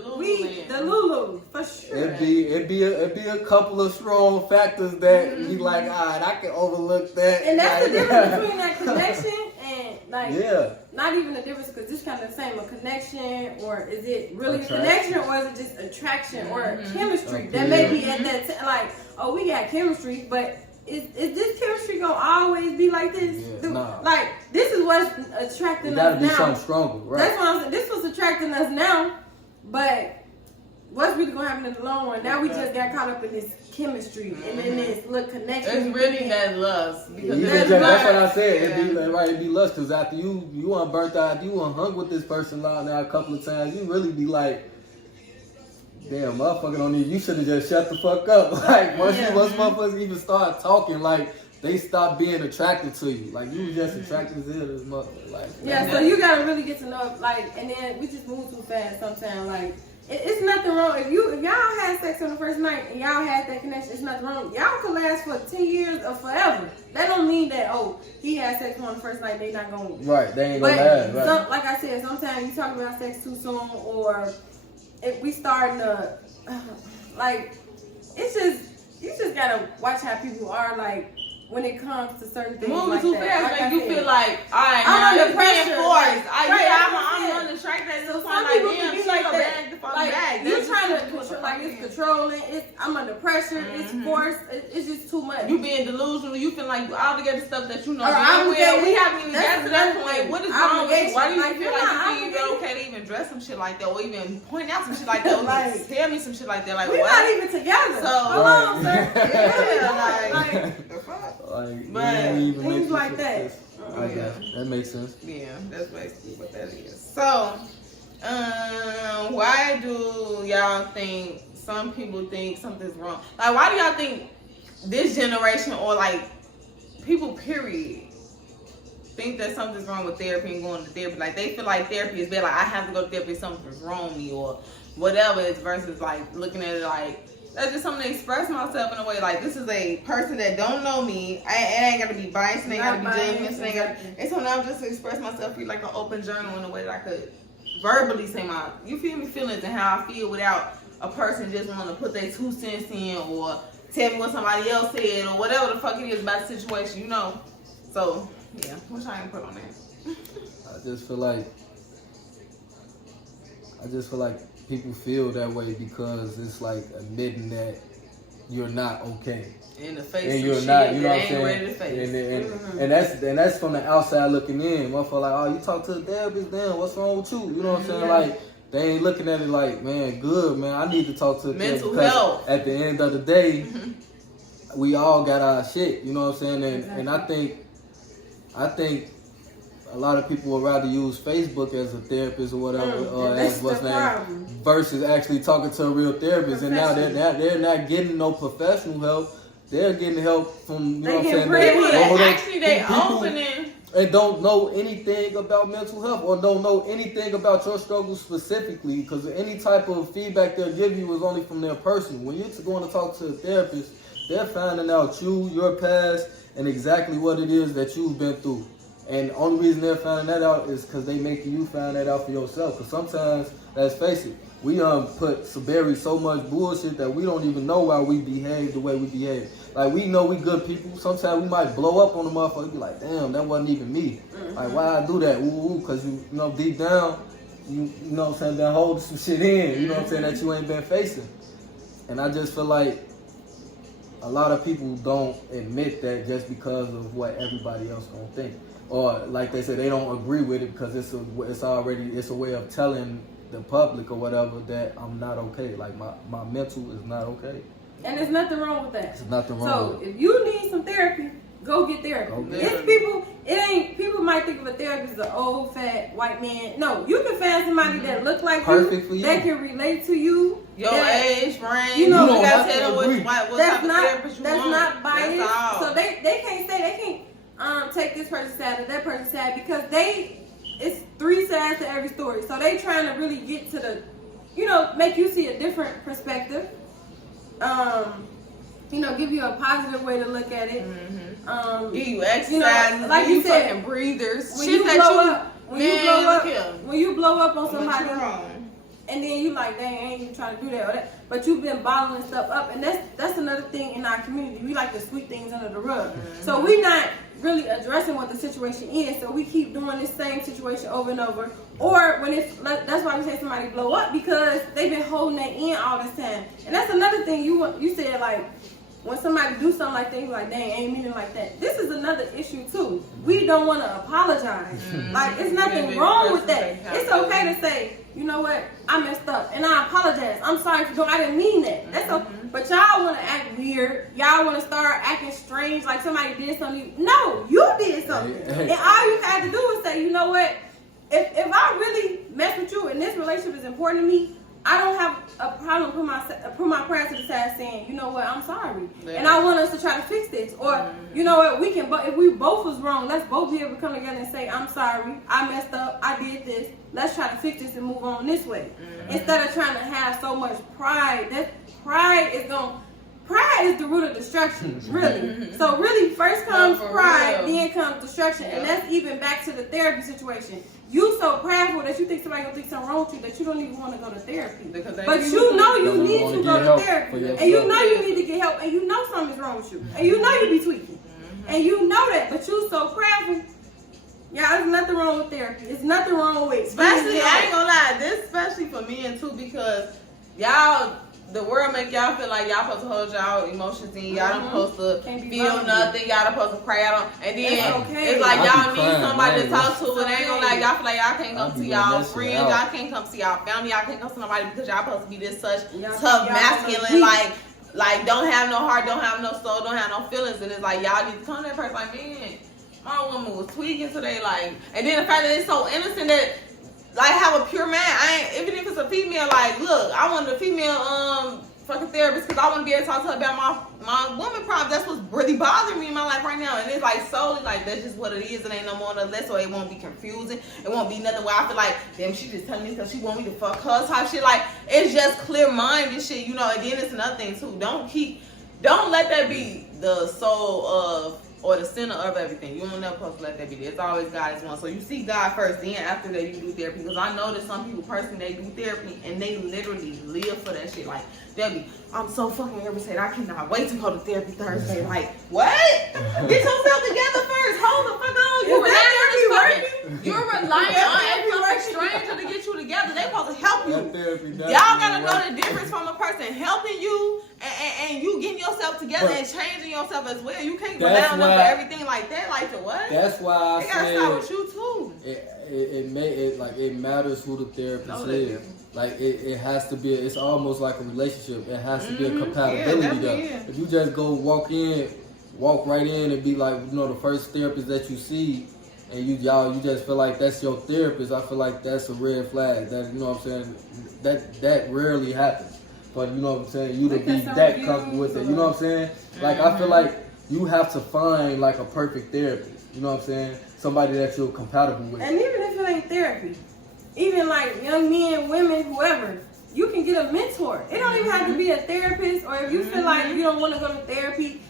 Lulu, for sure. It'd be a couple of strong factors that be like, alright, I can overlook that. And that's the difference between that connection and, like, not even the difference, because this kind of the same, a connection, or is it really a connection, or is it just attraction or chemistry that may be at that time, like, oh, we got chemistry, but is this chemistry gonna always be like this? Like, this is what's attracting us now. It gotta be something stronger, right? That's what I'm saying. This was attracting us now, but what's really gonna happen in the long run? Now we just got caught up in this chemistry and then this little connection. It's really that lust. Because that's what I said. It'd be lust, because after you burnt out, you hung with this person now a couple of times, you really be like, damn, motherfucker don't need, you should have just shut the fuck up. Like, once motherfuckers even start talking, like, they stop being attracted to you. Like, you just attracted to this motherfucker. Like, so you gotta really get to know, like, and then we just move too fast sometimes. Like, it's nothing wrong if y'all had sex on the first night and y'all had that connection. It's nothing wrong. Y'all could last for 10 years or forever. That don't mean that, oh, he had sex on the first night, they not gonna. Right, they ain't gonna last. Right. Like I said, sometimes you talk about sex too soon, or if we starting to, like, it's just, you just gotta watch how people are, like, when it comes to certain things. Moving like too that. fast, like make you feel like, all right, I'm now under it's pressure. being forced. I'm on the track that so is some like, people damn, can be she like go that. back the fuck Like, back. you're trying to control, like, it's controlling. I'm under pressure. It's forced. It's just too much. You being delusional. You feel like you obligated stuff that you know. We haven't even got to that point. What is wrong with you? Why do you feel like you feel okay to even dress some shit like that, or even point out some shit like that, or like, tell me some shit like that? Like, we're not even together. So hold on, sir. But things like that. I got that makes sense. Yeah, that's basically what that is. So, why do y'all think some people think something's wrong? Like, why do y'all think this generation, or like people period, think that something's wrong with therapy and going to therapy? Like, they feel like therapy is bad. Like, I have to go to therapy, something's wrong with me, or whatever. It's versus like looking at it like, that's just something to express myself in a way. Like, this is a person that don't know me. It ain't gotta be biased. It ain't gotta be judgment. It's something I'm just to express myself, feel like an open journal in a way that I could verbally say my, you feel me, feelings and how I feel without a person just wanting to put their 2 cents in or tell me what somebody else said or whatever the fuck it is about the situation, you know. So yeah, what y'all gonna put on that? I just feel like I just feel like people feel that way because it's like admitting that you're not okay. In the face And you're of not, shit you know what I'm that saying? ain't ready to face. And that's from the outside looking in. Motherfucker like, oh, you talk to the therapist, damn, what's wrong with you? You know what I'm saying? Like, they ain't looking at it like, man, good, man, I need to talk to the therapist. Mental health. At the end of the day, we all got our shit, you know what I'm saying? And I think a lot of people would rather use Facebook as a therapist or whatever, or as what's name, versus actually talking to a real therapist. And now they're not getting no professional help. They're getting help from, you know what I'm saying? They opening. And don't know anything about mental health or don't know anything about your struggles specifically, because any type of feedback they'll give you is only from their person. When you're going to talk to a therapist, they're finding out you, your past, and exactly what it is that you've been through. And the only reason they're finding that out is because they making you find that out for yourself. Because sometimes, let's face it, we bury so much bullshit that we don't even know why we behave the way we behave. Like, we know we good people. Sometimes we might blow up on the motherfucker. Be like, damn, that wasn't even me. Like, why I do that? Because you know, deep down, you know what I'm saying, been holding some shit in. You know what I'm saying, that you ain't been facing. And I just feel like a lot of people don't admit that just because of what everybody else gonna think. Or like they said, they don't agree with it because it's a way of telling the public or whatever that I'm not okay. Like my mental is not okay. And there's nothing wrong with that. There's nothing wrong So with it. if you need some therapy, go get therapy. People might think of a therapist as an old fat white man. No, you can find somebody that look like Perfect for you. that can relate to you. Your age, range, you know, you gotta tell agree. them what that's type of not therapist you that's want. not biased. That's all. So they can't take this person's side or that person's side because it's three sides to every story. So they trying to really get to the, make you see a different perspective. Give you a positive way to look at it. Give you exercise, like you said, fucking breathers, when shit you that blow you, up, man, when you blow up on I'm somebody, wrong. and then you like, dang, I ain't even trying to do that or that, but you've been bottling stuff up, and that's another thing in our community. We like to sweep things under the rug, so we not really addressing what the situation is. So we keep doing this same situation over and over. Or when that's why we say somebody blow up, because they've been holding that in all this time. And that's another thing you said, like, when somebody do something like that, you're like, dang, I ain't meaning like that. This is another issue too. We don't want to apologize. Like, it's nothing wrong with that. It's okay to say, you know what, I messed up and I apologize. I'm sorry for doing, I didn't mean that. That's okay. But y'all want to act weird. Y'all want to start acting strange, like somebody did something. No, you did something. And all you had to do is say, you know what, if I really mess with you and this relationship is important to me, I don't have a problem put my pride to the side saying, you know what, I'm sorry. And I want us to try to fix this. Or, you know what, we can, if we both was wrong, let's both be able to come together and say, I'm sorry, I messed up, I did this. Let's try to fix this and move on this way. Instead of trying to have so much pride. Pride is the root of destruction, really. So really, first comes pride, then comes destruction. And that's even back to the therapy situation. You so prideful that you think somebody gonna think something wrong with you that you don't even want to go to therapy. But you know you need to go to therapy. And you know you need to get help. And you know something's wrong with you. And you know you be tweaking. And you know that. But you so prideful. Yeah, there's nothing wrong with therapy. There's nothing wrong with it. Especially, I ain't gonna lie, this especially for men too, because y'all, the world make y'all feel like y'all supposed to hold y'all emotions in. Y'all not supposed to feel nothing. Y'all not supposed to cry out. And then it's like y'all need somebody to talk to. And ain't gonna lie, y'all feel like y'all can't come to y'all friends. Y'all can't come to y'all family. Y'all can't come to nobody because y'all supposed to be this such tough, masculine, like don't have no heart, don't have no soul, don't have no feelings. And it's like y'all need to come to that person like, man, my woman was tweaking today. Like, and then the fact that it's so innocent that, like, have a pure man. Even if it's a female, like, look, I wanted a female fucking therapist because I want to be able to talk to her about my woman problem. That's what's really bothering me in my life right now. And it's like solely like that's just what it is. It ain't no more no less, so it won't be confusing. It won't be nothing where I feel like, damn, she just telling me because she want me to fuck her type shit. Like, it's just clear minded shit, you know. And then it's another thing too. Don't let that be the soul of or the center of everything. You don't never supposed to let that be there. It's always God is one. So you see God first, then after that you do therapy. Because I know that some people personally, they do therapy and they literally live for that shit. Like, they'll be, I'm so fucking irritated. I cannot wait to go to therapy Thursday. Like, what? Get yourself together first. Hold the fuck on. You're relying on every stranger to get you together. They supposed to help you. Y'all gotta know the difference from a person helping you and you getting yourself together and changing yourself as well. You can't rely on them for everything like that. Like, the what? That's why I they gotta start with you too. It matters who the therapist is. Like, it has to be. It's almost like a relationship. It has to be a compatibility there. If you just go walk right in and be like, you know, the first therapist that you see, and you just feel like that's your therapist, I feel like that's a red flag. That, you know what I'm saying? That rarely happens. But, you know what I'm saying? You to be that comfortable with it. You know what I'm saying? Like, I feel like you have to find like a perfect therapist. You know what I'm saying? Somebody that you're compatible with. And even if it ain't therapy, even like young men, women, whoever, you can get a mentor. It don't even have to be a therapist. Or if you feel like you don't want to go to therapy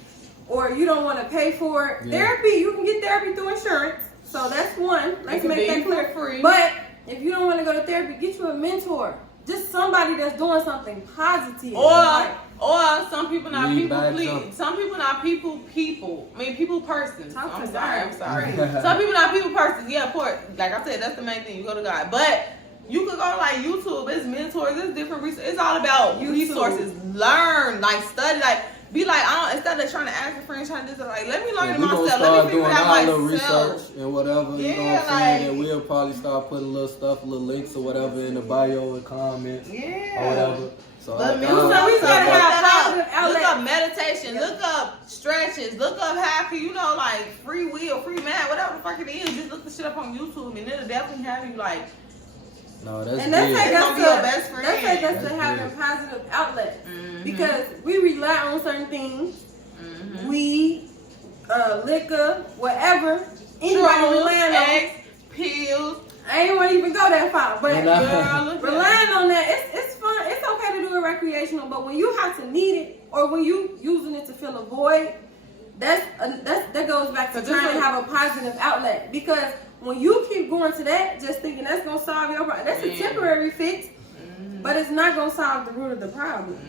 or you don't want to pay for it, therapy, you can get therapy through insurance. So that's one. Let's make that clear. Free. But if you don't want to go to therapy, get you a mentor. Just somebody that's doing something positive. Or some people not people please. Some people not people. I mean, people persons. I'm sorry. Some people not people persons. Yeah, of course. Like I said, that's the main thing. You go to God. But you could go to like YouTube. It's mentors. It's different resources. It's all about resources. Learn, like study, like be like, instead of trying to ask a friend, trying to do like, let me learn it myself. Let me figure it out myself. Research and whatever. Yeah, you know what I'm saying? And we'll probably start putting little stuff, little links or whatever in the bio and comments. Yeah. Or whatever. So we gotta look up meditation, look up stretches, look up how can, you know, like free will, free man, whatever the fuck it is. Just look the shit up on YouTube and it'll definitely have you like. No, that's and that's like that's your best friend. That's to have a positive outlet because we rely on certain things, weed, liquor, whatever. Anybody relying on eggs, pills. I ain't want to even go that far, but relying on that, it's fun. It's okay to do it recreational, but when you have to need it or when you using it to fill a void, that goes back to trying to have a positive outlet. Because when you keep going to that, just thinking that's gonna solve your problem, that's a temporary fix, but it's not gonna solve the root of the problem.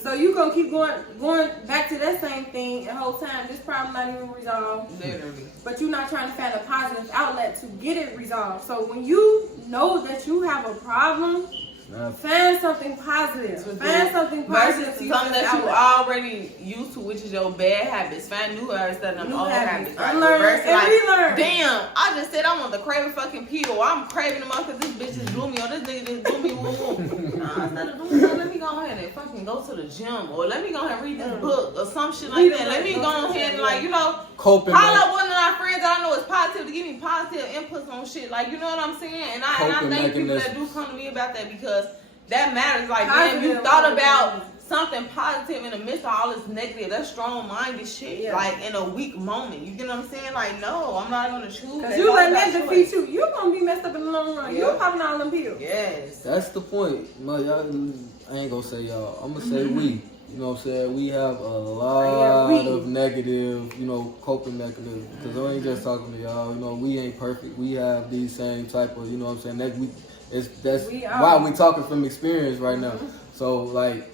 So you gonna keep going back to that same thing the whole time. This problem not even resolved. Literally. But you're not trying to find a positive outlet to get it resolved. So when you know that you have a problem, find something positive. Find something positive. Something that you already used to, which is your bad habits. Find new habits that are old habits. Like, unlearn and relearn. Damn, I just said I want the craving fucking pill. I'm craving them up because this bitch just blew me or this nigga just blew me. Instead of doing that, let me go ahead and fucking go to the gym or let me go ahead and read this book or some shit like that. Let me go ahead and, like, you know, call up one of our friends that I know is positive to give me positive inputs on shit. Like, you know what I'm saying? And I thank people that do come to me about that because that matters. Like, man, you thought about something positive in the midst of all this negative. That's strong-minded shit. Yeah. Like, in a weak moment. You get what I'm saying? Like, no, I'm not gonna choose. Because you let that defeat you. You're gonna be messed up in the long run. You're popping all them pills. Yes. That's the point. I ain't gonna say y'all. I'm gonna say we. You know what I'm saying? We have a lot of negative, you know, coping mechanisms. Because I ain't just talking to y'all. You know, we ain't perfect. We have these same type of, you know what I'm saying? That's why we talking from experience right now. So, like,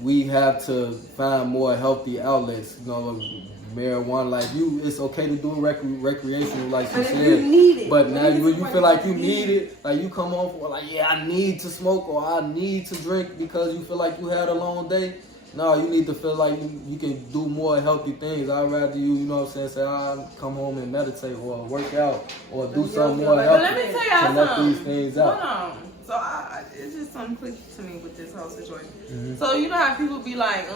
we have to find more healthy outlets. You know, marijuana, like it's okay to do it recreational, like you said. You need it. But now when you feel like you need it, like you come home for like, yeah, I need to smoke or I need to drink because you feel like you had a long day. No, you need to feel like you can do more healthy things. I'd rather you know what I'm saying, say I come home and meditate or work out or do something more healthy. But let me tell y'all something. These things out. Hold on. So it's just something quick to me with this whole situation. So you know how people be like,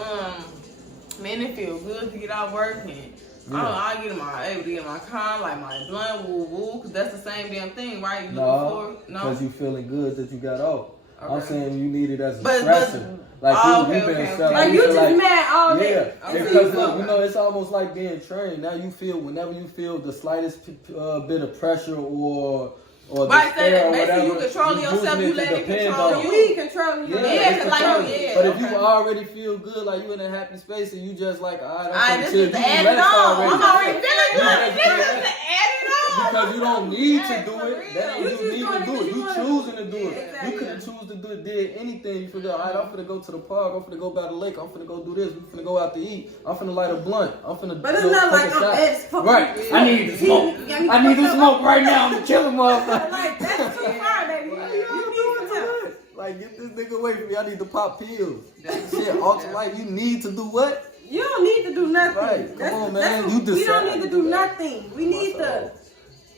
man, it feel good to get out working. I get able to get in my car, like my blunt, woo, because that's the same damn thing, right? No, because you feeling good that you got off. Okay. I'm saying you need it as a stressor. Like you've been selling. Like you just mad all day. Yeah, because you know it's almost like being trained. Now you feel whenever you feel the slightest bit of pressure or or Right, so despair or basically you whatever, control yourself, you let it control you. We controlling you. Yeah, it's like, controlling. yeah, But if okay. you already feel good, like you in a happy space, and you just like, all right, I I'm this chill. is You the add it relaxed on. I'm already already. feeling good. Yeah, This is the add it on. Because you don't need to Yes, do for it. real. That ain't You you just need doing to it do 'cause it. you You wanna choosing to do it. Exactly. You couldn't choose to do it, did anything. You figure, all right, I'm finna go to the park. I'm finna go by the lake. I'm finna go do this. We finna go out to eat. I'm finna light a blunt. I'm finna. But it's go not take like a I'm shot. as fucking. Right. I need to smoke. I need to smoke right now. I'm killing motherfucker. Like that's too far, baby. You need to. Like, get this nigga away from me. I need to pop pills. Shit, ultra light. You need to do what? You don't need to do nothing. Right. Come on, man. That's You we don't decide. need to do nothing. We need to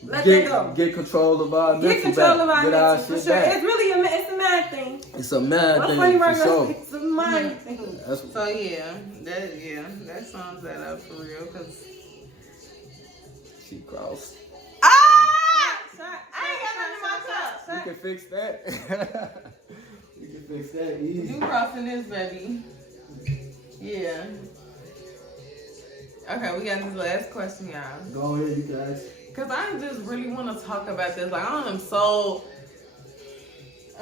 let that go. Get control of our Get mental control back. of our Get our mental, for shit sure. back. It's really it's a mad thing. It's a mad What's thing funny for right now? sure. It's a mind thing. That's So that sums that up for real. Cause she crossed. I ain't got nothing in my cup. You can fix that. You can fix that easy. You crossing this, baby. Yeah. Okay, we got this last question, y'all. Go ahead, you can ask. Cause I just really want to talk about this. Like I am so.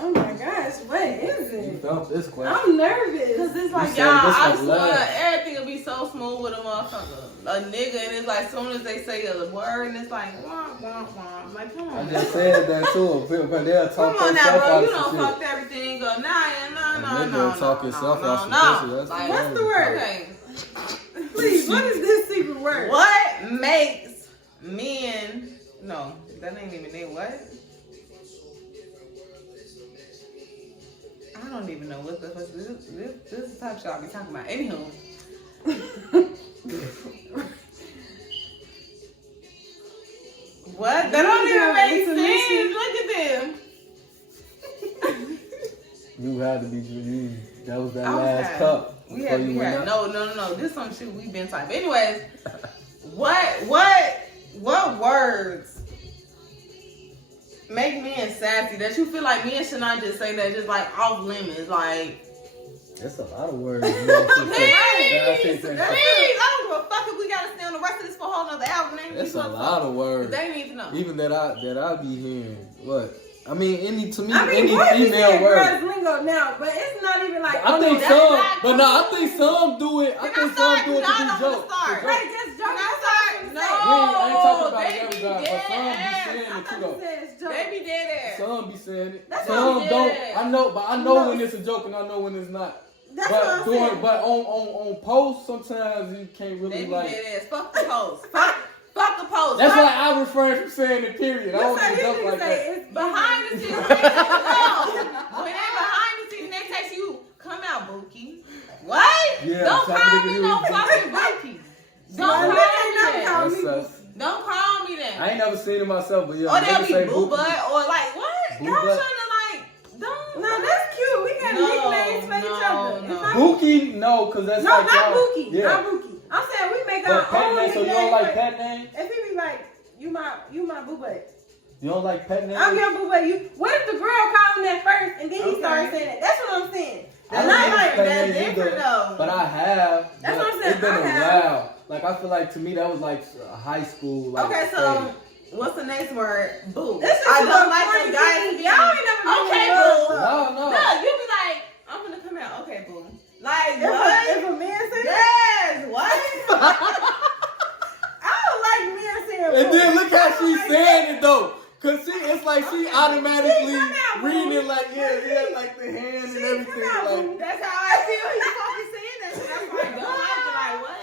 Oh my gosh, what is You it? felt this question. I'm nervous. Cause it's like, said y'all, this I was swear last. everything will be so smooth with a motherfucker. A nigga, and it's like, as soon as they say a word, and it's like, wah, wah, wah. I'm like, come I on, just man. said that too, but they'll talk Come on now, themselves bro. out You of don't some shit. fucked everything up. No. And they gonna talk yourself out some pussy. That's Like, What's the word? okay. Please, what is this secret word? What makes men? No, that ain't even it. What? I don't even know what the fuck this is the type of shit I be talking about. Anywho. What? That don't even make sense. Look at them. You had to be you. That was that I was last had- cup. We before had you went up. no. This some shit we been typing. Anyways, what words make men sassy that you feel like men should not just say that just like off limits? Like, That's a lot of words. please, I don't give a fuck if we gotta stay on the rest of this for a whole nother hour. That's a lot of words. They need to know. Even that I be hearing. What? I mean, any boys female be saying word. girls lingo now, but it's not even like. I think that's some, not but no, I think some do it. I Can think I some start? do it to Y'all be don't wanna jokes. start. To Right, joke. just Can joke. I start? No, I ain't talking about they every be guy, but some be dead saying ass. it too though. They be dead ass. Some be saying it. That's Some what I'm don't. saying. I know, but I know No. when it's a joke and I know when it's not. That's what I'm saying. But on posts sometimes you can't really They be like. dead ass. Fuck the post. Fuck the post. That's Fuck- why I refrain from saying it. Period. I don't That's even how joke you like say that. it's Behind the scenes, when they behind the scenes, they text you, come out, Bookie. What? Yeah, Don't so I call think me it no is. fucking Bookie. Don't Well, call they me not that. call That me sucks. Don't call me that. I ain't never seen it myself, but yeah. Or they'll niggas be say boo bookie. butt or like what? Boo Y'all butt. trying to like don't. No, that's cute. We got nicknames for each other. no. It's not- Bookie, no, cause that's No, like not y'all. Bookie. Yeah. Not Bookie. I'm saying we make But our pet own names, so you nicknames. don't like pet names? If he be like, you my boo butt. You don't like pet names? I'm your boo butt. You. What if the girl called him that first and then he Okay. started saying it? That's what I'm saying. I It's don't not use like pet that's names different either, though. But I have. That's but what I'm saying, It's been I a have. while. Like I feel like to me that was like a high school. Like, Okay, so what's the next word? Boo. This is I don't so like corny. the guys. Y'all ain't never been Okay, in boo. love. No. No, you be like, I'm gonna come out. Okay, boo. Like If what? a man say that, Yes. What? I don't like men saying And boo. then look how I don't she's like saying that. it though. Cause it's like she automatically See, come out, boo. reading it like like the hand and See, everything. come out, Like, boo. That's how I feel. He's fucking saying that shit. That's why I don't like it. Like what?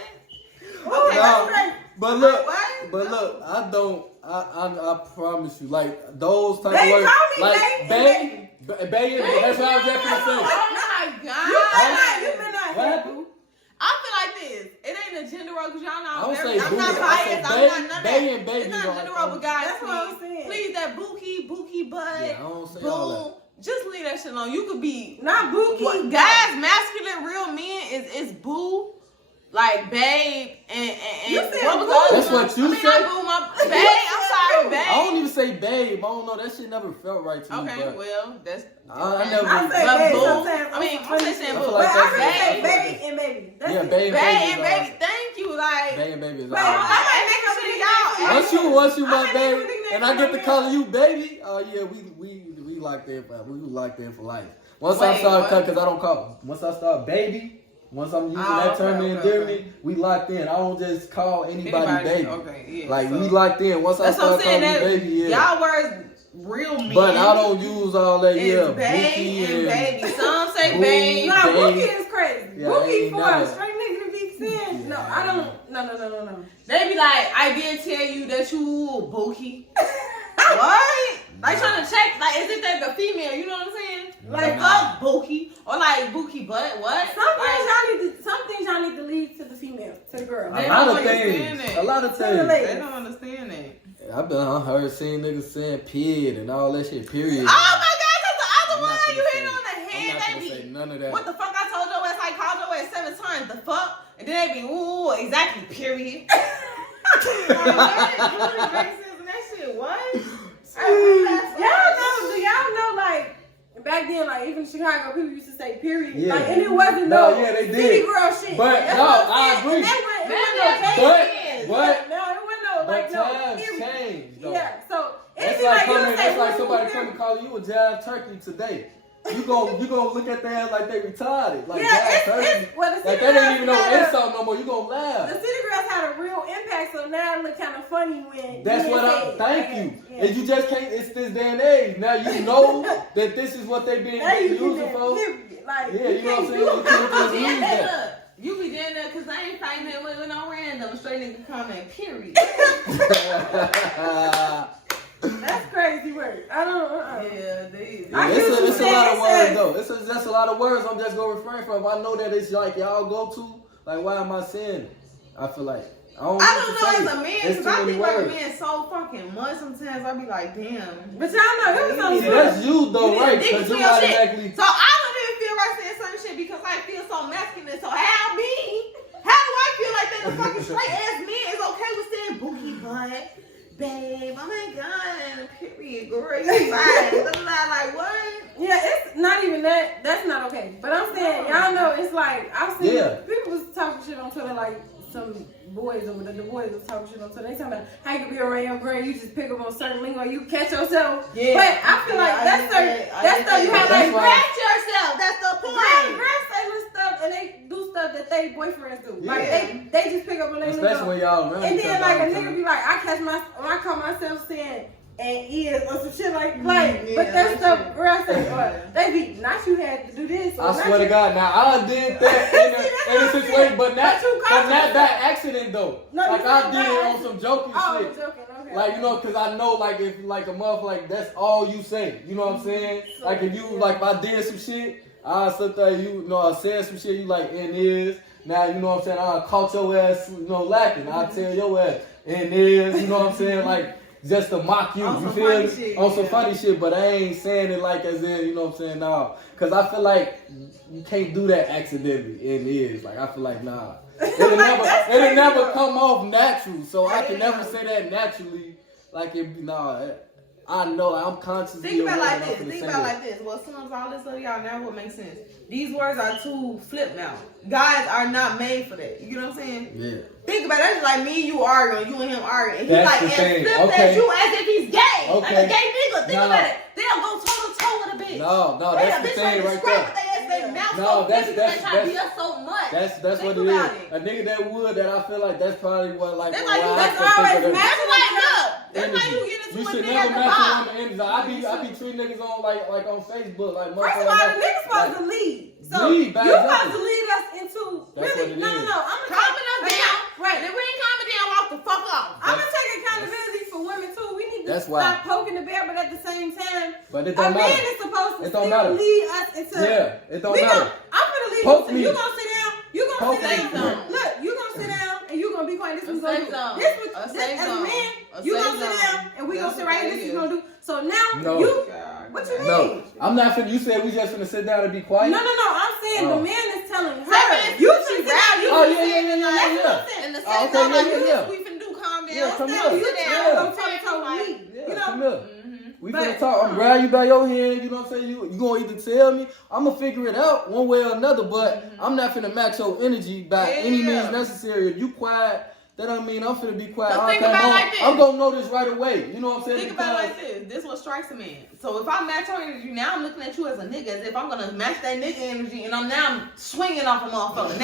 Ooh, Okay, that's no, right. but look, What? but look, I don't. I promise you, like those type They of words, call me like baby. baby. That's what I was just gonna say. Oh my god. You been What out here, happened? boo. I feel like this. It ain't a gender role because y'all know I I'm don't very. say I'm boo, not I biased. say I'm baby- not none of baby that. and baby It's not don't a gender like role, but guys, That's what I'm saying. please that bookie butt. Yeah, I don't say all that. Boom. Just leave that shit alone. You could be Not bookie. what, guys, masculine, real men is boo, like babe, and You said what was boo. the other That's one? what you I mean, said? not boo, my babe. I'm sorry, babe. I don't even say babe. I don't know. That shit never felt right to me. Okay, But well, that's. I never. I say But babe boo. sometimes. I mean, I'm just saying I boo. feel But like I that's can say babe. baby and baby. That's Yeah, it. babe Babe and and baby, thank you. Like, Baby and baby is But all I right. might make up shit, a y'all. nickname. Once you my I might make up a baby. nickname and I get to call you baby. Oh yeah, we locked in for life. Once I start cutting, because I don't call. Once I start baby, once I'm using that term in endearment, we locked in. I don't just call anybody baby. Okay, yeah. Like we locked in. Once I start calling you baby, yeah. Y'all words real men. But I don't use all that. Yeah, bae and baby. Some say babe. No, Bookie is crazy. Yeah, Bookie for a straight nigga to be saying. Yeah. No, I don't. No. They be like, I did tell you that you Bookie. What? Like trying to check, like is it that the female? You know what I'm saying? Like fuck Bookie or like Bookie butt. What? Some things y'all need to leave to the female, to the girl. A lot of things. They don't understand that. I've heard seeing niggas saying period and all that shit. Period. Oh my god, that's the other one. You hitting on the head. I'm not gonna say none of that. What the fuck? I told your ass I called your ass 7 times. The fuck? And then they be ooh exactly period. What? Y'all know, like back then, like even in Chicago, people used to say period. Yeah. Like, and it wasn't they city did. girl shit. But like, I agree. It wasn't no times changed though. Yeah, so it's like somebody come and call you a jive turkey today. You gonna look at them like they retarded. Like jive turkey. Like they don't even know insult no more. You gonna laugh. The city girls had a real impact, so now it look kind of funny when. That's what I'm. Thank you. Yeah. And you just can't. It's this day and age. Now you know that this is what they've been using for. Like, yeah, you know what I'm saying. You can't just use that. You be down there because I ain't fighting it with no random straight nigga comment, period. That's crazy work. I don't. Yeah, it's a lot of words though. It's just a lot of words. I'm just gonna refrain from. If I know that it's like y'all go to, like why am I saying it? I feel like I don't know as a man because I think like a man so fucking much. Sometimes I be like, damn. But y'all know it was on. See, that's you though, right? Because you automatically. So I don't even feel right saying certain shit because I feel so masculine. So how me? How do I feel like that? The fucking straight ass man is okay with saying boogie butt. Babe, oh my god, period, great vibes. I'm like, what? Yeah, it's not even that. That's not okay. But I'm saying, y'all know, it's like, I've seen people was talking shit on Twitter, like some boys over there. The boys was talking shit on Twitter. They talking about how you can be around your girl, you just pick up on certain lingo, you catch yourself. Yeah. But I feel like that's stuff you have to catch yourself. That's the point. Girls say little stuff and they do stuff that they boyfriends do. Yeah. Like they just pick up on their lingo. Especially when y'all around. And then like a nigga be like, I call myself saying and is or some shit like but that stuff girls say they be not you had to do this. I swear to God, now I did that in a situation, but not by accident though. No, like I did it on some joking shit. Okay. Like you know, cause I know like if like a motherfucker like that's all you say. You know what I'm saying? Like if you like if I did some shit, I sit there I said some shit. You like and is now you know what I'm saying? I caught your ass lacking. I tell your ass and is you know what I'm saying like. Just to mock you, you feel me? On some funny shit, but I ain't saying it like as in, you know what I'm saying, nah. Cause I feel like you can't do that accidentally. It is. Like, I feel like, nah. It'll never come off natural, so I can never say that naturally. Like, I know, I'm consciously Think about like this. Well, as soon as all this other y'all now will make sense. These words are too flip now. Guys are not made for that. You know what I'm saying? Yeah. Think about it. That's like me and you arguing, you and him arguing. And he's like, as flip as you as if he's gay. Okay. Like a gay nigga. Think about it. They'll go toe to toe with a bitch. No, that's the thing right there. That's so much. That's what it is. A nigga that would that I feel like that's probably what like. That's always that's why you get into you a should nigga never at match a woman energy. I be treating niggas on like on Facebook like. First of all, the niggas supposed to lead. So you supposed to lead us into really no. I'm calming us down. Right. If we ain't calming down, walk the fuck off. I'm gonna take accountability for women too. We need to stop poking the bear, but at the same time, a man is supposed to still lead us into. Yeah, it don't matter. I'm gonna lead you. So you gonna sit down. You gonna sit down. Look, you gonna sit down and you gonna be quiet. This is what we gonna do. This as a man, you gonna sit down and we gonna sit right here. This is what we gonna do. So now you. What you mean? No, I'm not finna. You said we just finna sit down and be quiet. No. I'm saying the man is telling her. You should sit down. Yeah. And the same time like this, we finna do calm down. Yeah, come here. You down. Don't toe to toe with me. Yeah, come here. We finna talk. I'm grab you by your hand. You know what I'm saying? You gonna either tell me. I'm gonna figure it out one way or another. But I'm not finna match your energy by any means necessary. If you quiet that don't mean I'm finna be quiet. So think about it like this. I'm gonna know this right away. You know what I'm saying? Think about it like this. This what strikes a man. So if I match your energy, now I'm looking at you as a nigga, as if I'm gonna match that nigga energy, and I'm swinging off a motherfucker.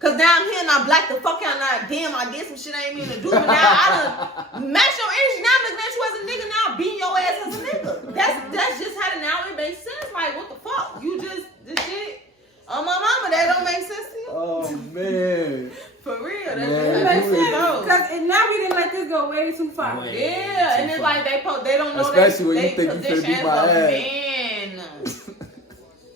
Cause now I'm here and I black the fuck out. Now, damn, I did some shit I ain't mean to do. But now I done match your energy. Now I'm looking at you as a nigga. Now I'm beating your ass as a nigga. That's just how now it makes sense. Like, what the fuck? You just this shit on my mama. That don't make sense to you. Oh man. For real. That It makes sense. Because now we didn't let this go way too far. Yeah, and it's like they don't know especially when you they think you finna position beat as my a ass. man.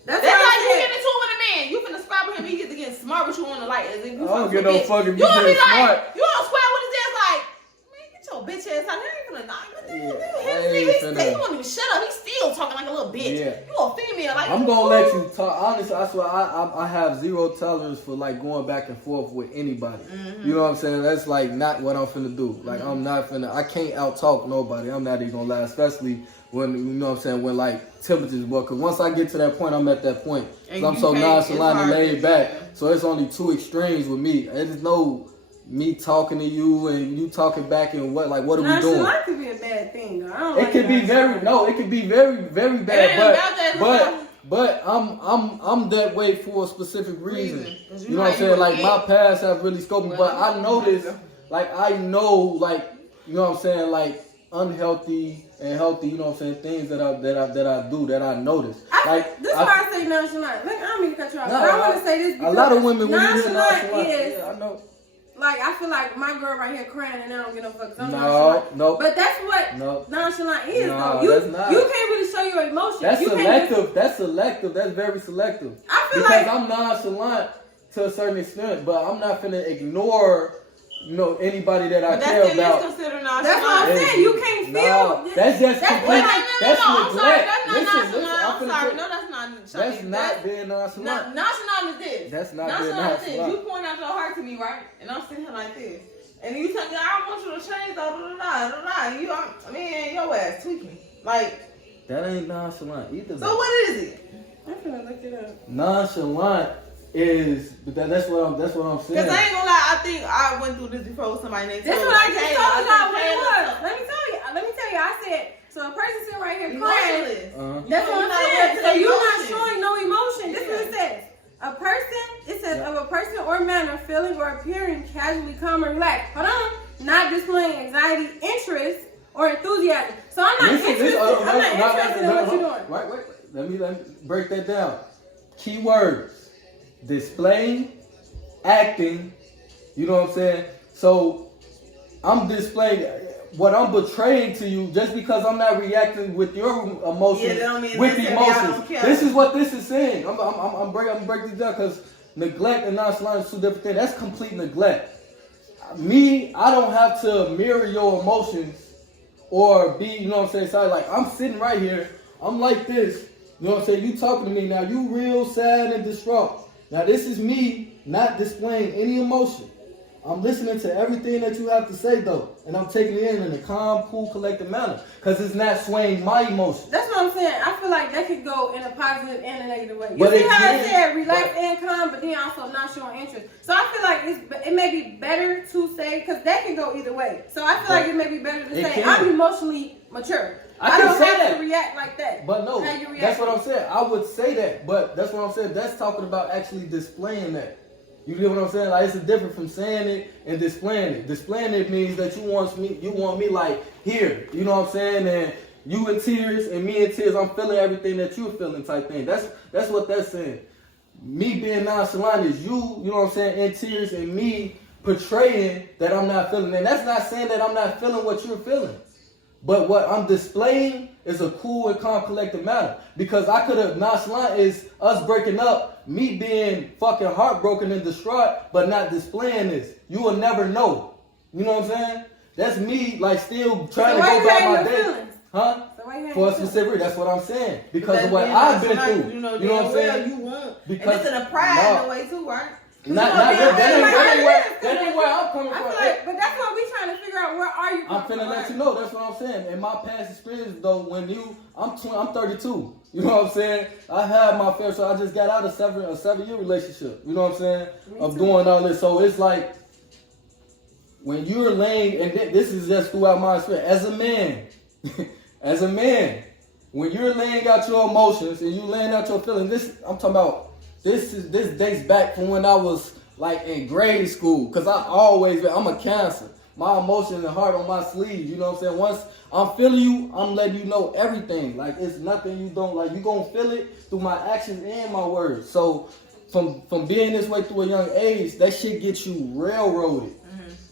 That's like why you get into it with a man. You finna scrap with him. He gets to get smart with you on the light. As if you I don't get fucking no bitch. fucking You gonna be smart. like, you gonna square with his ass like, man, get your bitch ass out. He ain't finna knock. He won't even shut up. He's still talking like a little bitch. Yeah. You a female. Like, I'm gonna let you talk. Honestly, I swear, I have zero tolerance for like going back and forth with anybody. You know what I'm saying? That's like not what I'm finna do. Like I'm not finna. I can't out talk nobody. I'm not even gonna lie, especially when you know what I'm saying. When like temperatures go, cause once I get to that point, I'm at that point. Cause I'm so nonchalant and laid back. So it's only two extremes with me. There's no me talking to you and you talking back and what are we doing? Nonchalant could be a bad thing though. I don't like it could be very bad. But I'm that way for a specific reason. You know what I'm saying? Like my past have really scoped, but I know this. Like I know, like you know what I'm saying, like unhealthy and healthy. You know what I'm saying? Things that I do that I notice. This is why I say nonchalant. Look, I don't mean to cut you off, but I want to say this because a lot of women nonchalant is. Yeah, I know. Like I feel like my girl right here crying and I don't get no fucks. No. But that's what nonchalant is though. That's not. You can't really show your emotions. That's selective. That's selective. That's very selective. I feel because like I'm nonchalant to a certain extent, but I'm not finna ignore anybody that I care about. That's what I'm saying. You can't feel. That's just complete. That's neglect. I'm sorry. No, that's not. That's not being nonchalant. Nonchalant is this. That's not being nonchalant. You point out your heart to me, right? And I'm sitting here like this. And you tell me, I want you to change, your ass tweaking. Like. That ain't nonchalant either. So what is it? I'm finna look it up. Nonchalant is, that's what I'm saying. Cause I ain't gonna lie, I think I went through this before with somebody named. That's what I just told y'all what it was. Let me tell you. I said, so a person sitting right here crying. That's what I'm saying. So you're not showing no emotion. This is what it says. It says of a person or manner feeling or appearing casually calm or relaxed. Hold on. Not displaying anxiety, interest, or enthusiasm. So I'm not interested in what you're doing. Wait. Let me break that down. Keywords. Displaying, acting, you know what I'm saying? So I'm displaying what I'm betraying to you just because I'm not reacting with your emotions, with emotions. This is what this is saying. I'm breaking this down because neglect and nonchalance is two different things. That's complete neglect. Me, I don't have to mirror your emotions or be, you know what I'm saying? So like I'm sitting right here, I'm like this, you know what I'm saying? You talking to me now, you real sad and distraught. Now this is me not displaying any emotion. I'm listening to everything that you have to say though, and I'm taking it in a calm, cool, collected manner, because it's not swaying my emotions. That's what I'm saying. I feel like that could go in a positive and a negative way. You see how I said relax and calm, but then also not showing interest. So I feel like it may be better to say, because that can go either way. So I feel like it may be better to say I'm emotionally mature. I don't have to react like that. But no, that's what I'm saying. I would say that, but that's what I'm saying. That's talking about actually displaying that. You get what I'm saying? Like it's a difference from saying it and displaying it. Displaying it means that you want me like here. You know what I'm saying? And you in tears and me in tears. I'm feeling everything that you're feeling type thing. That's what that's saying. Me being nonchalant is you know what I'm saying, in tears and me portraying that I'm not feeling. And that's not saying that I'm not feeling what you're feeling. But what I'm displaying is a cool and calm collective matter. Because I could have, nonchalant is us breaking up, me being fucking heartbroken and distraught, but not displaying this. You will never know. You know what I'm saying? That's me, like, still trying to go about my day. Feelings? Huh? So for a specific, that's what I'm saying. Because of what I've been through. You know what I'm saying? You won't. Because, and it's in a pride in a way too, right? That ain't where I'm coming from. But that's what we trying to figure out. Where are you coming from? I'm finna let you know. That's what I'm saying. In my past experience, though, I'm 32. You know what I'm saying? I had my fair, so I just got out of a 7-year relationship. You know what I'm saying? Of doing all this, so it's like when you're laying, and this is just throughout my experience, as a man, as a man, when you're laying out your emotions and you laying out your feelings, I'm talking about, this dates back from when I was like in grade school, because I'm a Cancer. My emotions and heart on my sleeve, you know what I'm saying? Once I'm feeling you, I'm letting you know everything. Like, it's nothing you don't, like, you gonna feel it through my actions and my words. So, from being this way through a young age, that shit gets you railroaded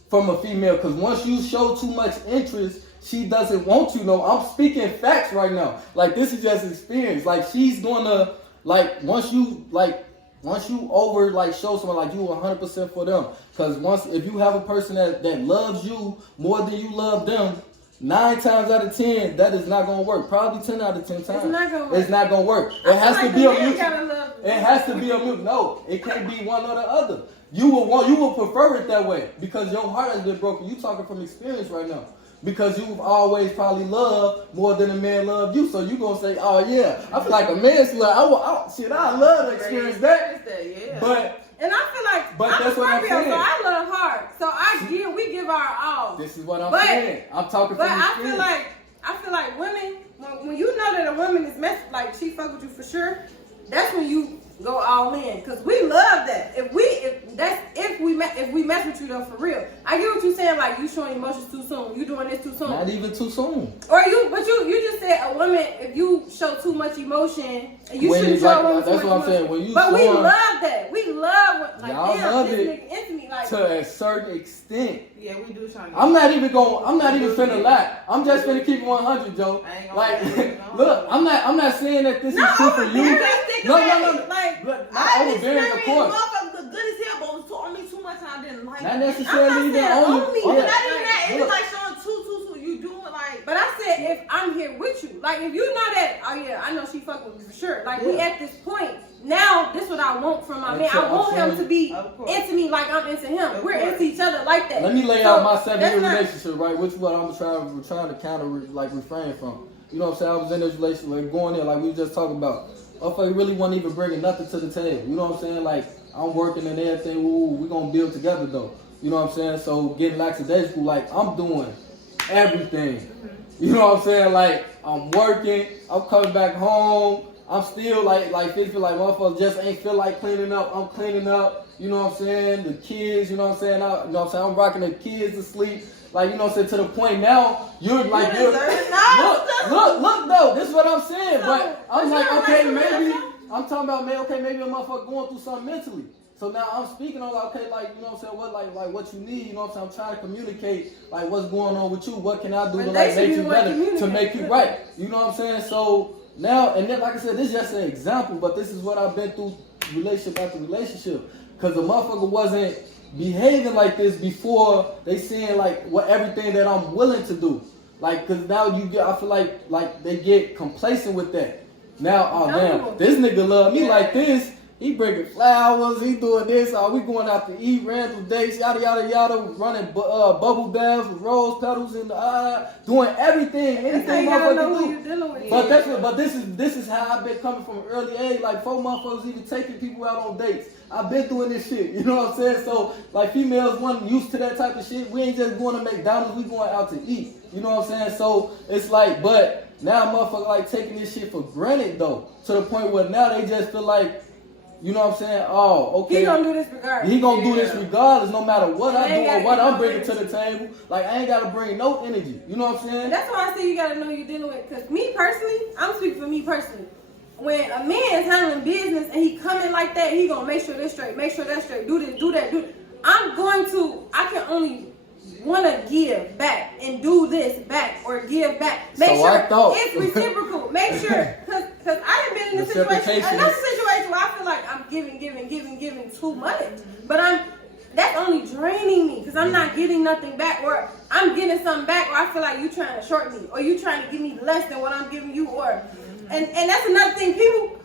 from a female. Because once you show too much interest, she doesn't want you. No, I'm speaking facts right now. Like, this is just experience. Like, she's gonna, like, once you over, like, show someone, like, you 100% for them. Because if you have a person that loves you more than you love them, 9 times out of 10, that is not going to work. Probably 10 out of 10 times. It's not going to work. It's not going to work. It has to be a mutual. It has to be a mutual. No, it can't be one or the other. You will prefer it that way because your heart has been broken. You talking from experience right now. Because you've always probably loved more than a man loved you. So you going to say, oh yeah, I feel like a man's love. I love to experience that. Yeah. And I feel like that's what I'm Scorpio, saying. so I love hard. So we give our all. This is what I'm saying. I'm talking from experience. But I feel like women, when you know that a woman is like she fuck with you for sure, that's when you go all in. Cause we love that. If we mess with you though for real. I get what you're saying, like you showing emotions too soon. You doing this too soon. Not even too soon. But you just said a woman, if you show too much emotion, you shouldn't show a woman too much emotion. That's what I'm saying. But we love that. We love like damn, this nigga into me like to a certain extent. Yeah, we do try to. I'm not even finna lie. I'm just finna keep it 100, Joe. Like, look, I'm not saying that this is true for you. No. Like, I overbearing, of course. Motherfuckers good as hell, but it was on me too much time. I didn't like. Not necessarily even on me. Not even that. It's like showing too. You doing like. But I said if I'm here with you, like if you know that, oh yeah, I know she fucking with me for sure. Like we at this point. Now, this is what I want from my man. I want him to be into me like I'm into him. We're into each other like that. Let me lay out my 7-year relationship, right? Which is what I'm trying to counter, like refrain from. You know what I'm saying? I was in this relationship, like going in, like we were just talking about. Motherfucker really wasn't even bringing nothing to the table. You know what I'm saying? Like I'm working and everything. Ooh, we gonna build together though. You know what I'm saying? So getting lackadaisical, like I'm doing everything. You know what I'm saying? Like I'm working. I'm coming back home. I'm still like feel like motherfuckers just ain't feel like cleaning up. I'm cleaning up. You know what I'm saying? The kids. You know what I'm saying? I'm rocking the kids to sleep. Like, you know what I'm saying? To the point now, look though. This is what I'm saying. But I'm like, okay, maybe I'm talking about maybe a motherfucker going through something mentally. So now I'm speaking on like, okay, like, you know what I'm saying, what like what you need, you know what I'm saying? I'm trying to communicate like what's going on with you, what can I do to like make you better, to make you right. You know what I'm saying? So now, and then like I said, this is just an example, but this is what I've been through relationship after relationship. Cause the motherfucker wasn't behaving like this before they seeing like what everything that I'm willing to do. Like, cause now I feel like they get complacent with that. Now, oh damn, this nigga love me like this. He bringing flowers, he doing this, we going out to eat, random dates, yada yada yada, running bubble baths with rose petals in the eye, doing everything, anything motherfucker do. But this is how I've been coming from an early age. Like 4 motherfuckers even taking people out on dates. I've been doing this shit, you know what I'm saying? So like females wasn't used to that type of shit. We ain't just going to McDonald's, we going out to eat. You know what I'm saying? So it's like, but now motherfuckers like taking this shit for granted though, to the point where now they just feel like, you know what I'm saying? Oh, okay. He gonna do this regardless. He gonna do this regardless, no matter what I do or what I'm bringing to the table. Like, I ain't gotta bring no energy. You know what I'm saying? That's why I say you gotta know who you're dealing with. Because me personally, I'm speaking for me personally. When a man is handling business and he coming like that, he gonna make sure this straight, make sure that's straight, do this, do that, do that. I can only want to give back and do this back or give back. Make sure it's reciprocal. Make sure, because I done been in a situation, another situation where I feel like I'm giving too much, but that's only draining me because I'm not getting nothing back, or I'm getting something back, or I feel like you trying to short me, or you trying to give me less than what I'm giving you, or and that's another thing. People,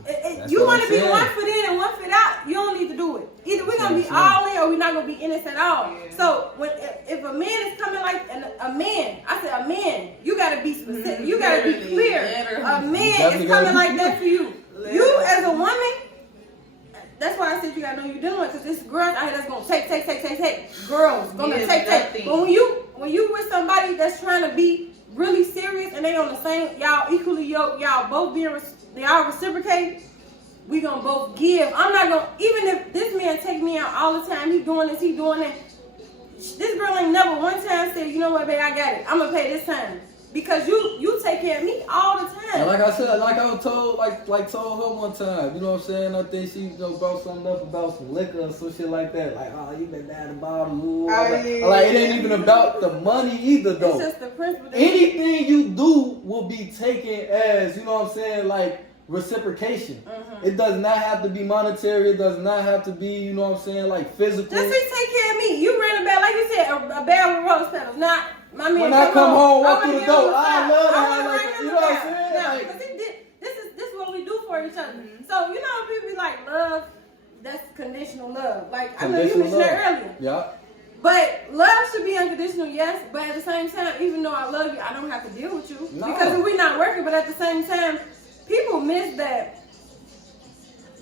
you want to be 1 foot in and 1 foot out. You don't need to do it. Either we're gonna be all in, or we're not gonna be in this at all. Yeah. So if a man is coming like a man, you gotta be specific. You gotta be clear. A man is coming like that for you. You as a woman. That's why I said you gotta know you're dealing with, because this girls out here that's gonna take. Girls gonna take. But when you with somebody that's trying to be really serious and they on the same, y'all equally yoked, y'all both y'all reciprocate, we gonna both give. I'm not gonna, even if this man take me out all the time, he doing this, he doing that. This girl ain't never one time said, you know what, babe, I got it. I'm gonna pay this time. Because you take care of me all the time. And like I said, like I was told, like told her one time, you know what I'm saying? I think she brought something up about some liquor or some shit like that. Like, oh, you been down the bottom. Ooh. Like, it ain't even about the money either, though. It's just the principle. Anything you do will be taken as, you know what I'm saying, like reciprocation. It does not have to be monetary. It does not have to be, you know what I'm saying, like physical. Just take care of me. You ran a bag, like you said, a bag with rose petals. Not my man. When I come home, walk through the door, I love that. Like, you know what I'm saying? Yeah, Like, because this is what we do for each other. So you know, people be like, love, that's conditional love. Like I know you mentioned that earlier. Yeah. But love should be unconditional, yes. But at the same time, even though I love you, I don't have to deal with you because we're not working. But at the same time, people miss that.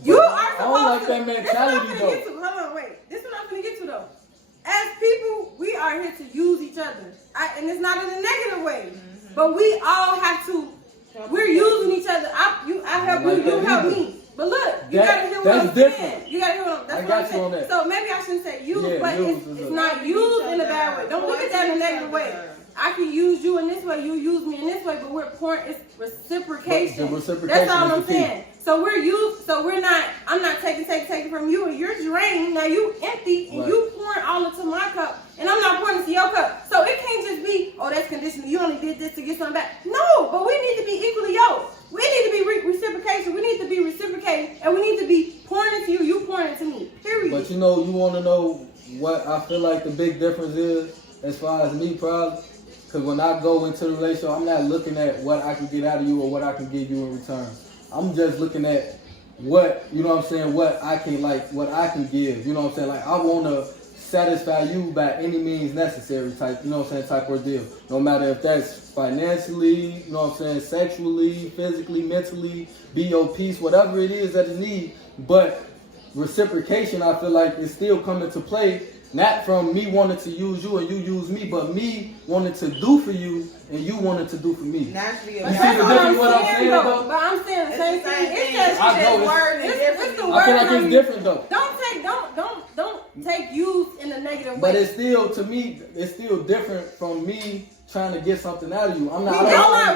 You are supposed to. I don't like that mentality though. Hold on, wait. This is what I'm gonna get to though. As people, we are here to use each other, and it's not in a negative way. But we all have to. We're using each other. I help you, you help me. But look, you gotta hear what I'm saying. You gotta hear what I'm saying. So maybe I shouldn't say use, but it's not used in a bad way. Don't look at that in a negative way. I can use you in this way, you use me in this way, but it's reciprocation. That's all I'm saying. So we're not, I'm not taking from you, and you're drained. Now you empty, and you pouring all into my cup, and I'm not pouring into your cup. So it can't just be, oh, that's conditional. You only did this to get something back. No, but we need to be equally yoked. We need to be reciprocation. We need to be reciprocating, and we need to be pouring into you, you pouring into me. Period. But you want to know what I feel like the big difference is as far as me, probably? Because when I go into the relationship, I'm not looking at what I can get out of you or what I can give you in return. I'm just looking at what, you know what I'm saying, what I can give. You know what I'm saying? Like, I want to satisfy you by any means necessary type, you know what I'm saying, type ordeal. No matter if that's financially, you know what I'm saying, sexually, physically, mentally, be your peace, whatever it is that is need. But reciprocation, I feel like, is still coming to play. Not from me wanting to use you and you use me, but me wanting to do for you and you wanting to do for me. Naturally, you see the difference what I'm saying though? But I'm saying the same thing. It's just word and different. It's the word. I feel like it's different though. Don't take use in a negative way. But it's still, to me, it's still different from me trying to get something out of you. I'm not.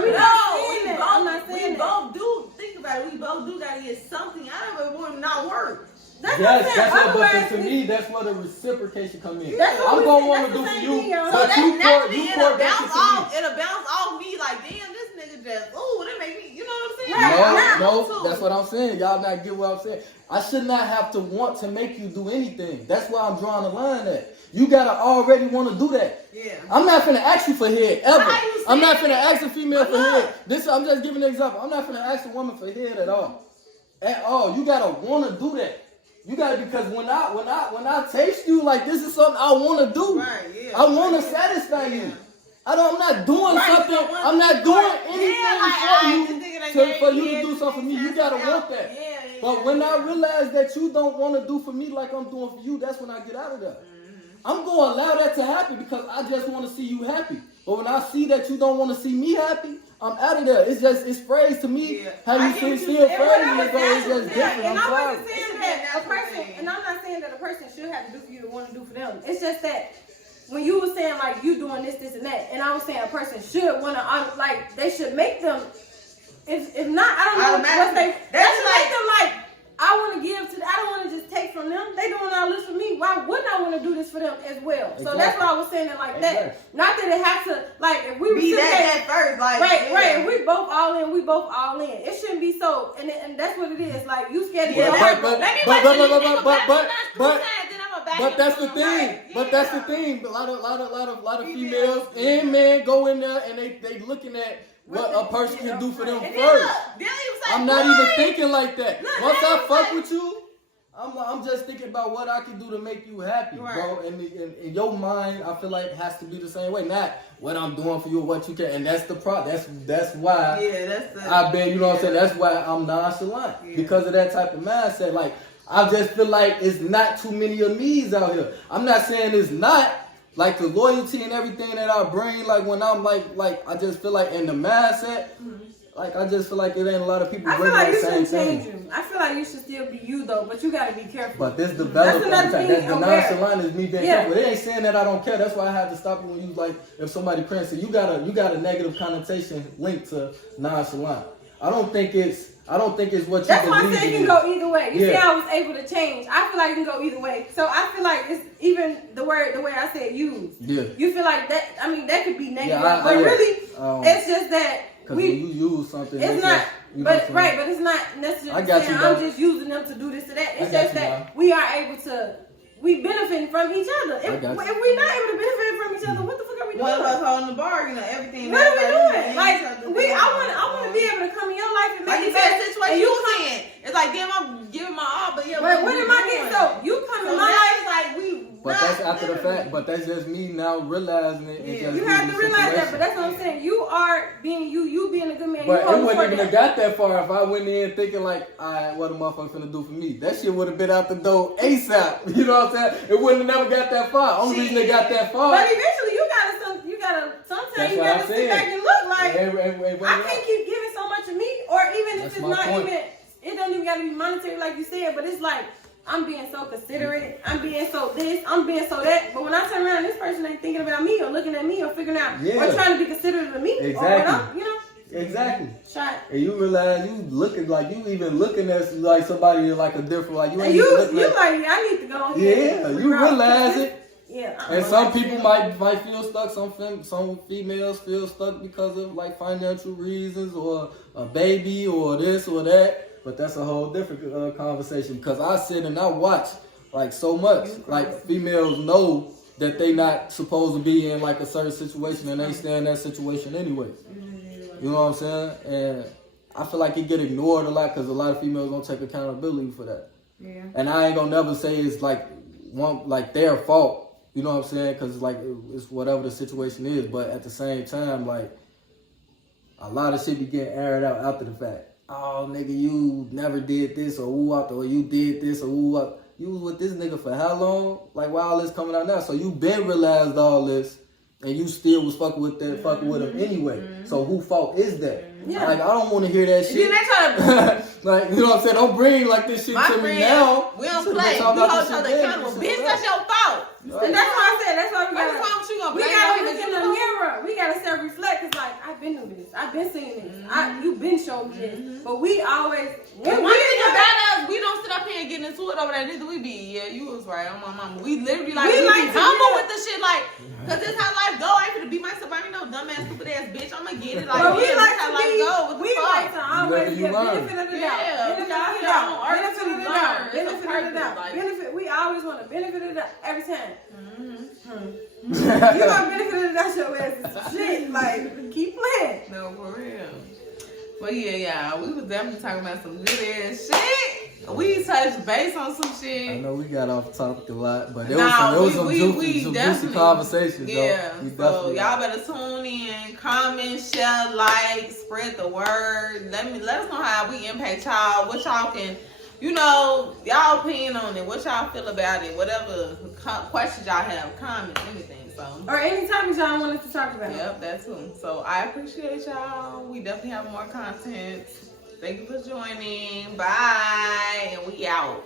We saying both do. Think about it. We both do gotta get something out of it. It would not work. That's but to me, that's where the reciprocation come in. I'm gonna want to do for you, but it'll bounce off me like, damn, this nigga just, ooh, that make me, you know what I'm saying? No, that's what I'm saying. Y'all not get what I'm saying. I should not have to want to make you do anything. That's why I'm drawing the line at. You gotta already want to do that. Yeah. I'm not finna ask you for head ever. I'm not finna ask a female for head. I'm just giving an example. I'm not finna ask a woman for head at all. At all. You gotta want to do that. You gotta, because when I taste you, like, this is something I want to do. Right, yeah. I want to satisfy you. I'm not doing something. I'm not doing anything for you to do something for me. You gotta want that. But when I realize that you don't want to do for me like I'm doing for you, that's when I get out of there. I'm gonna allow that to happen because I just want to see you happy. But when I see that you don't want to see me happy, I'm out of there. It's phrased to me. How you still phrasing it though? It's just different. And I'm not saying that a person, and I'm not saying that a person should have to do for you to want to do for them. It's just that when you were saying like you doing this, and that, and I was saying a person should want to, like, they should make them. If not, I don't know what they. That's like them like. I want to give to. I don't want to just take from them. They doing all this for me. Why wouldn't I want to do this for them as well? Exactly. So that's why I was saying it like that. Not that it has to, like, if we be that first, like, right. If we both all in, we both all in. It shouldn't be so. And that's what it is. Like, you scared to get out. But that's the thing. But that's the thing. A lot of females and men go in there and they looking at what a person can do for them first. I'm not even thinking like that. Once I fuck with you, I'm just thinking about what I can do to make you happy, bro. And in your mind, I feel like it has to be the same way. Not what I'm doing for you or what you can. And that's the problem. That's why I've been, you know what I'm saying? That's why I'm nonchalant. Yeah. Because of that type of mindset. Like, I just feel like it's not too many of me's out here. I'm not saying it's not, like the loyalty and everything that I bring, like when I'm like I just feel like in the mindset, like I just feel like it ain't a lot of people I bring feel like that you same shouldn't change thing. you. I feel like you should still be you though, but you gotta be careful. But this development, That's another that's thing, the aware. nonchalant is me being Yeah. careful. It ain't saying that I don't care. That's why I had to stop you when you was like, if somebody cranks it, you got a negative connotation linked to nonchalant. I don't think it's what you That's why I believe said it it can is. go either way. You see Yeah. how I was able to change. I feel like it can go either way. So I feel like it's even the way I said use. Yeah. You feel like that, I mean, that could be negative, Yeah, but really, it's just that Because when you use something, it's not, you know what but I'm right, saying? but it's not I necessarily got saying you, I'm though. just using them to do this or that. I It's got just you, that we are able to, we benefit from each other. If got you. we're not able to benefit from each other, what the fuck are we doing? One of us holding the bar, you know, everything. What are we doing? everybody Like, each other, I want to be able to come in your life and like make you it said, better. situation And you you was in. It's like, damn, I'm giving my all, but yeah. But what am I getting? So you come in my life. like we. But that's after the fact. But that's just me now realizing it. And just You have to being realize that, situation. but that's what I'm saying. You are being you being a good man. But you it hold wouldn't for even have them. got that far if I went in thinking like, alright, what a motherfucker finna do for me. That shit would have been out the door ASAP. You know what I'm saying? It wouldn't have never got that far. Only reason it got that far. But eventually you gotta sometimes That's you what gotta I'm sit saying. back and look like And I can't keep giving so much of me, or even if That's it's my not point. even, it doesn't even gotta be monetary like you said, but it's like I'm being so considerate, I'm being so this, I'm being so that. But when I turn around, this person ain't thinking about me or looking at me or figuring out or trying to be considerate of me or what Exactly. I'm, you know. Exactly. Shot. And you realize you looking like you even looking at like somebody like a different like you ain't And even you looking at, like, yeah, I need to go here. yeah, you realize it. Yeah. And some people might feel stuck. Some females feel stuck because of like financial reasons or a baby or this or that. But that's a whole different conversation. Because I sit and I watch like so much. Like females know that they not supposed to be in like a certain situation and they stay in that situation anyway. You know what I'm saying? And I feel like it get ignored a lot because a lot of females don't take accountability for that. Yeah. And I ain't gonna never say it's like their fault. You know what I'm saying? Because like it's whatever the situation is. But at the same time, like a lot of shit be getting aired out after the fact. Oh, nigga, you never did this or ooh, or you did this or ooh, you was with this nigga for how long? Like why all this coming out now? So you been realized all this. And you still was fucking with him anyway. So who fault is that? Yeah. Like I don't want to hear that shit. Then they try to. Like you know what I'm saying? Don't bring like this shit My to friend, me now. we don't Should've play. been We talking hold about each this other shit then. accountable. Shit Bitch, like that's that. your fault. And that's why I said, that's why we What's gotta, wrong with you? Gonna we blame gotta him look as in you the know? mirror. We gotta self-reflect. It's like, I've been through this. I've been seeing this. You've been showing me this. But we always, And one thing about us, we don't sit up here and get into it over there. Neither we be. Yeah, you was right. I'm my mama. We literally like, we like be to humble hear- with the shit. Like, cause this how life go. I ain't finna beat myself. I ain't no dumbass, stupid ass bitch. I'ma get it. Like, but we yeah, like this how to life be, go. What the we fuck? like to always You get learn. benefit of the doubt. Yeah, Benefit of the we doubt. don't argue, Benefit of the learn. doubt. It's a Benefit of the purpose, doubt. like- Benefit, we always want to benefit of the doubt every time. You gonna benefit of the doubt your ass is some shit. Like, keep playing. No, for real. But yeah, we was definitely talking about some good ass shit. We touched base on some I shit. know we got off topic a lot, but there Nah, was some we juicy definitely- conversations. Yeah, though. We so definitely- y'all better tune in, comment, share, like, spread the word. Let us know how we impact y'all. What y'all can, y'all opinion on it. What y'all feel about it. Whatever questions y'all have, comments, anything. So. Or any topics y'all want us to talk about. Yep, that too. So I appreciate y'all. We definitely have more content. Thank you for joining. Bye. And we out.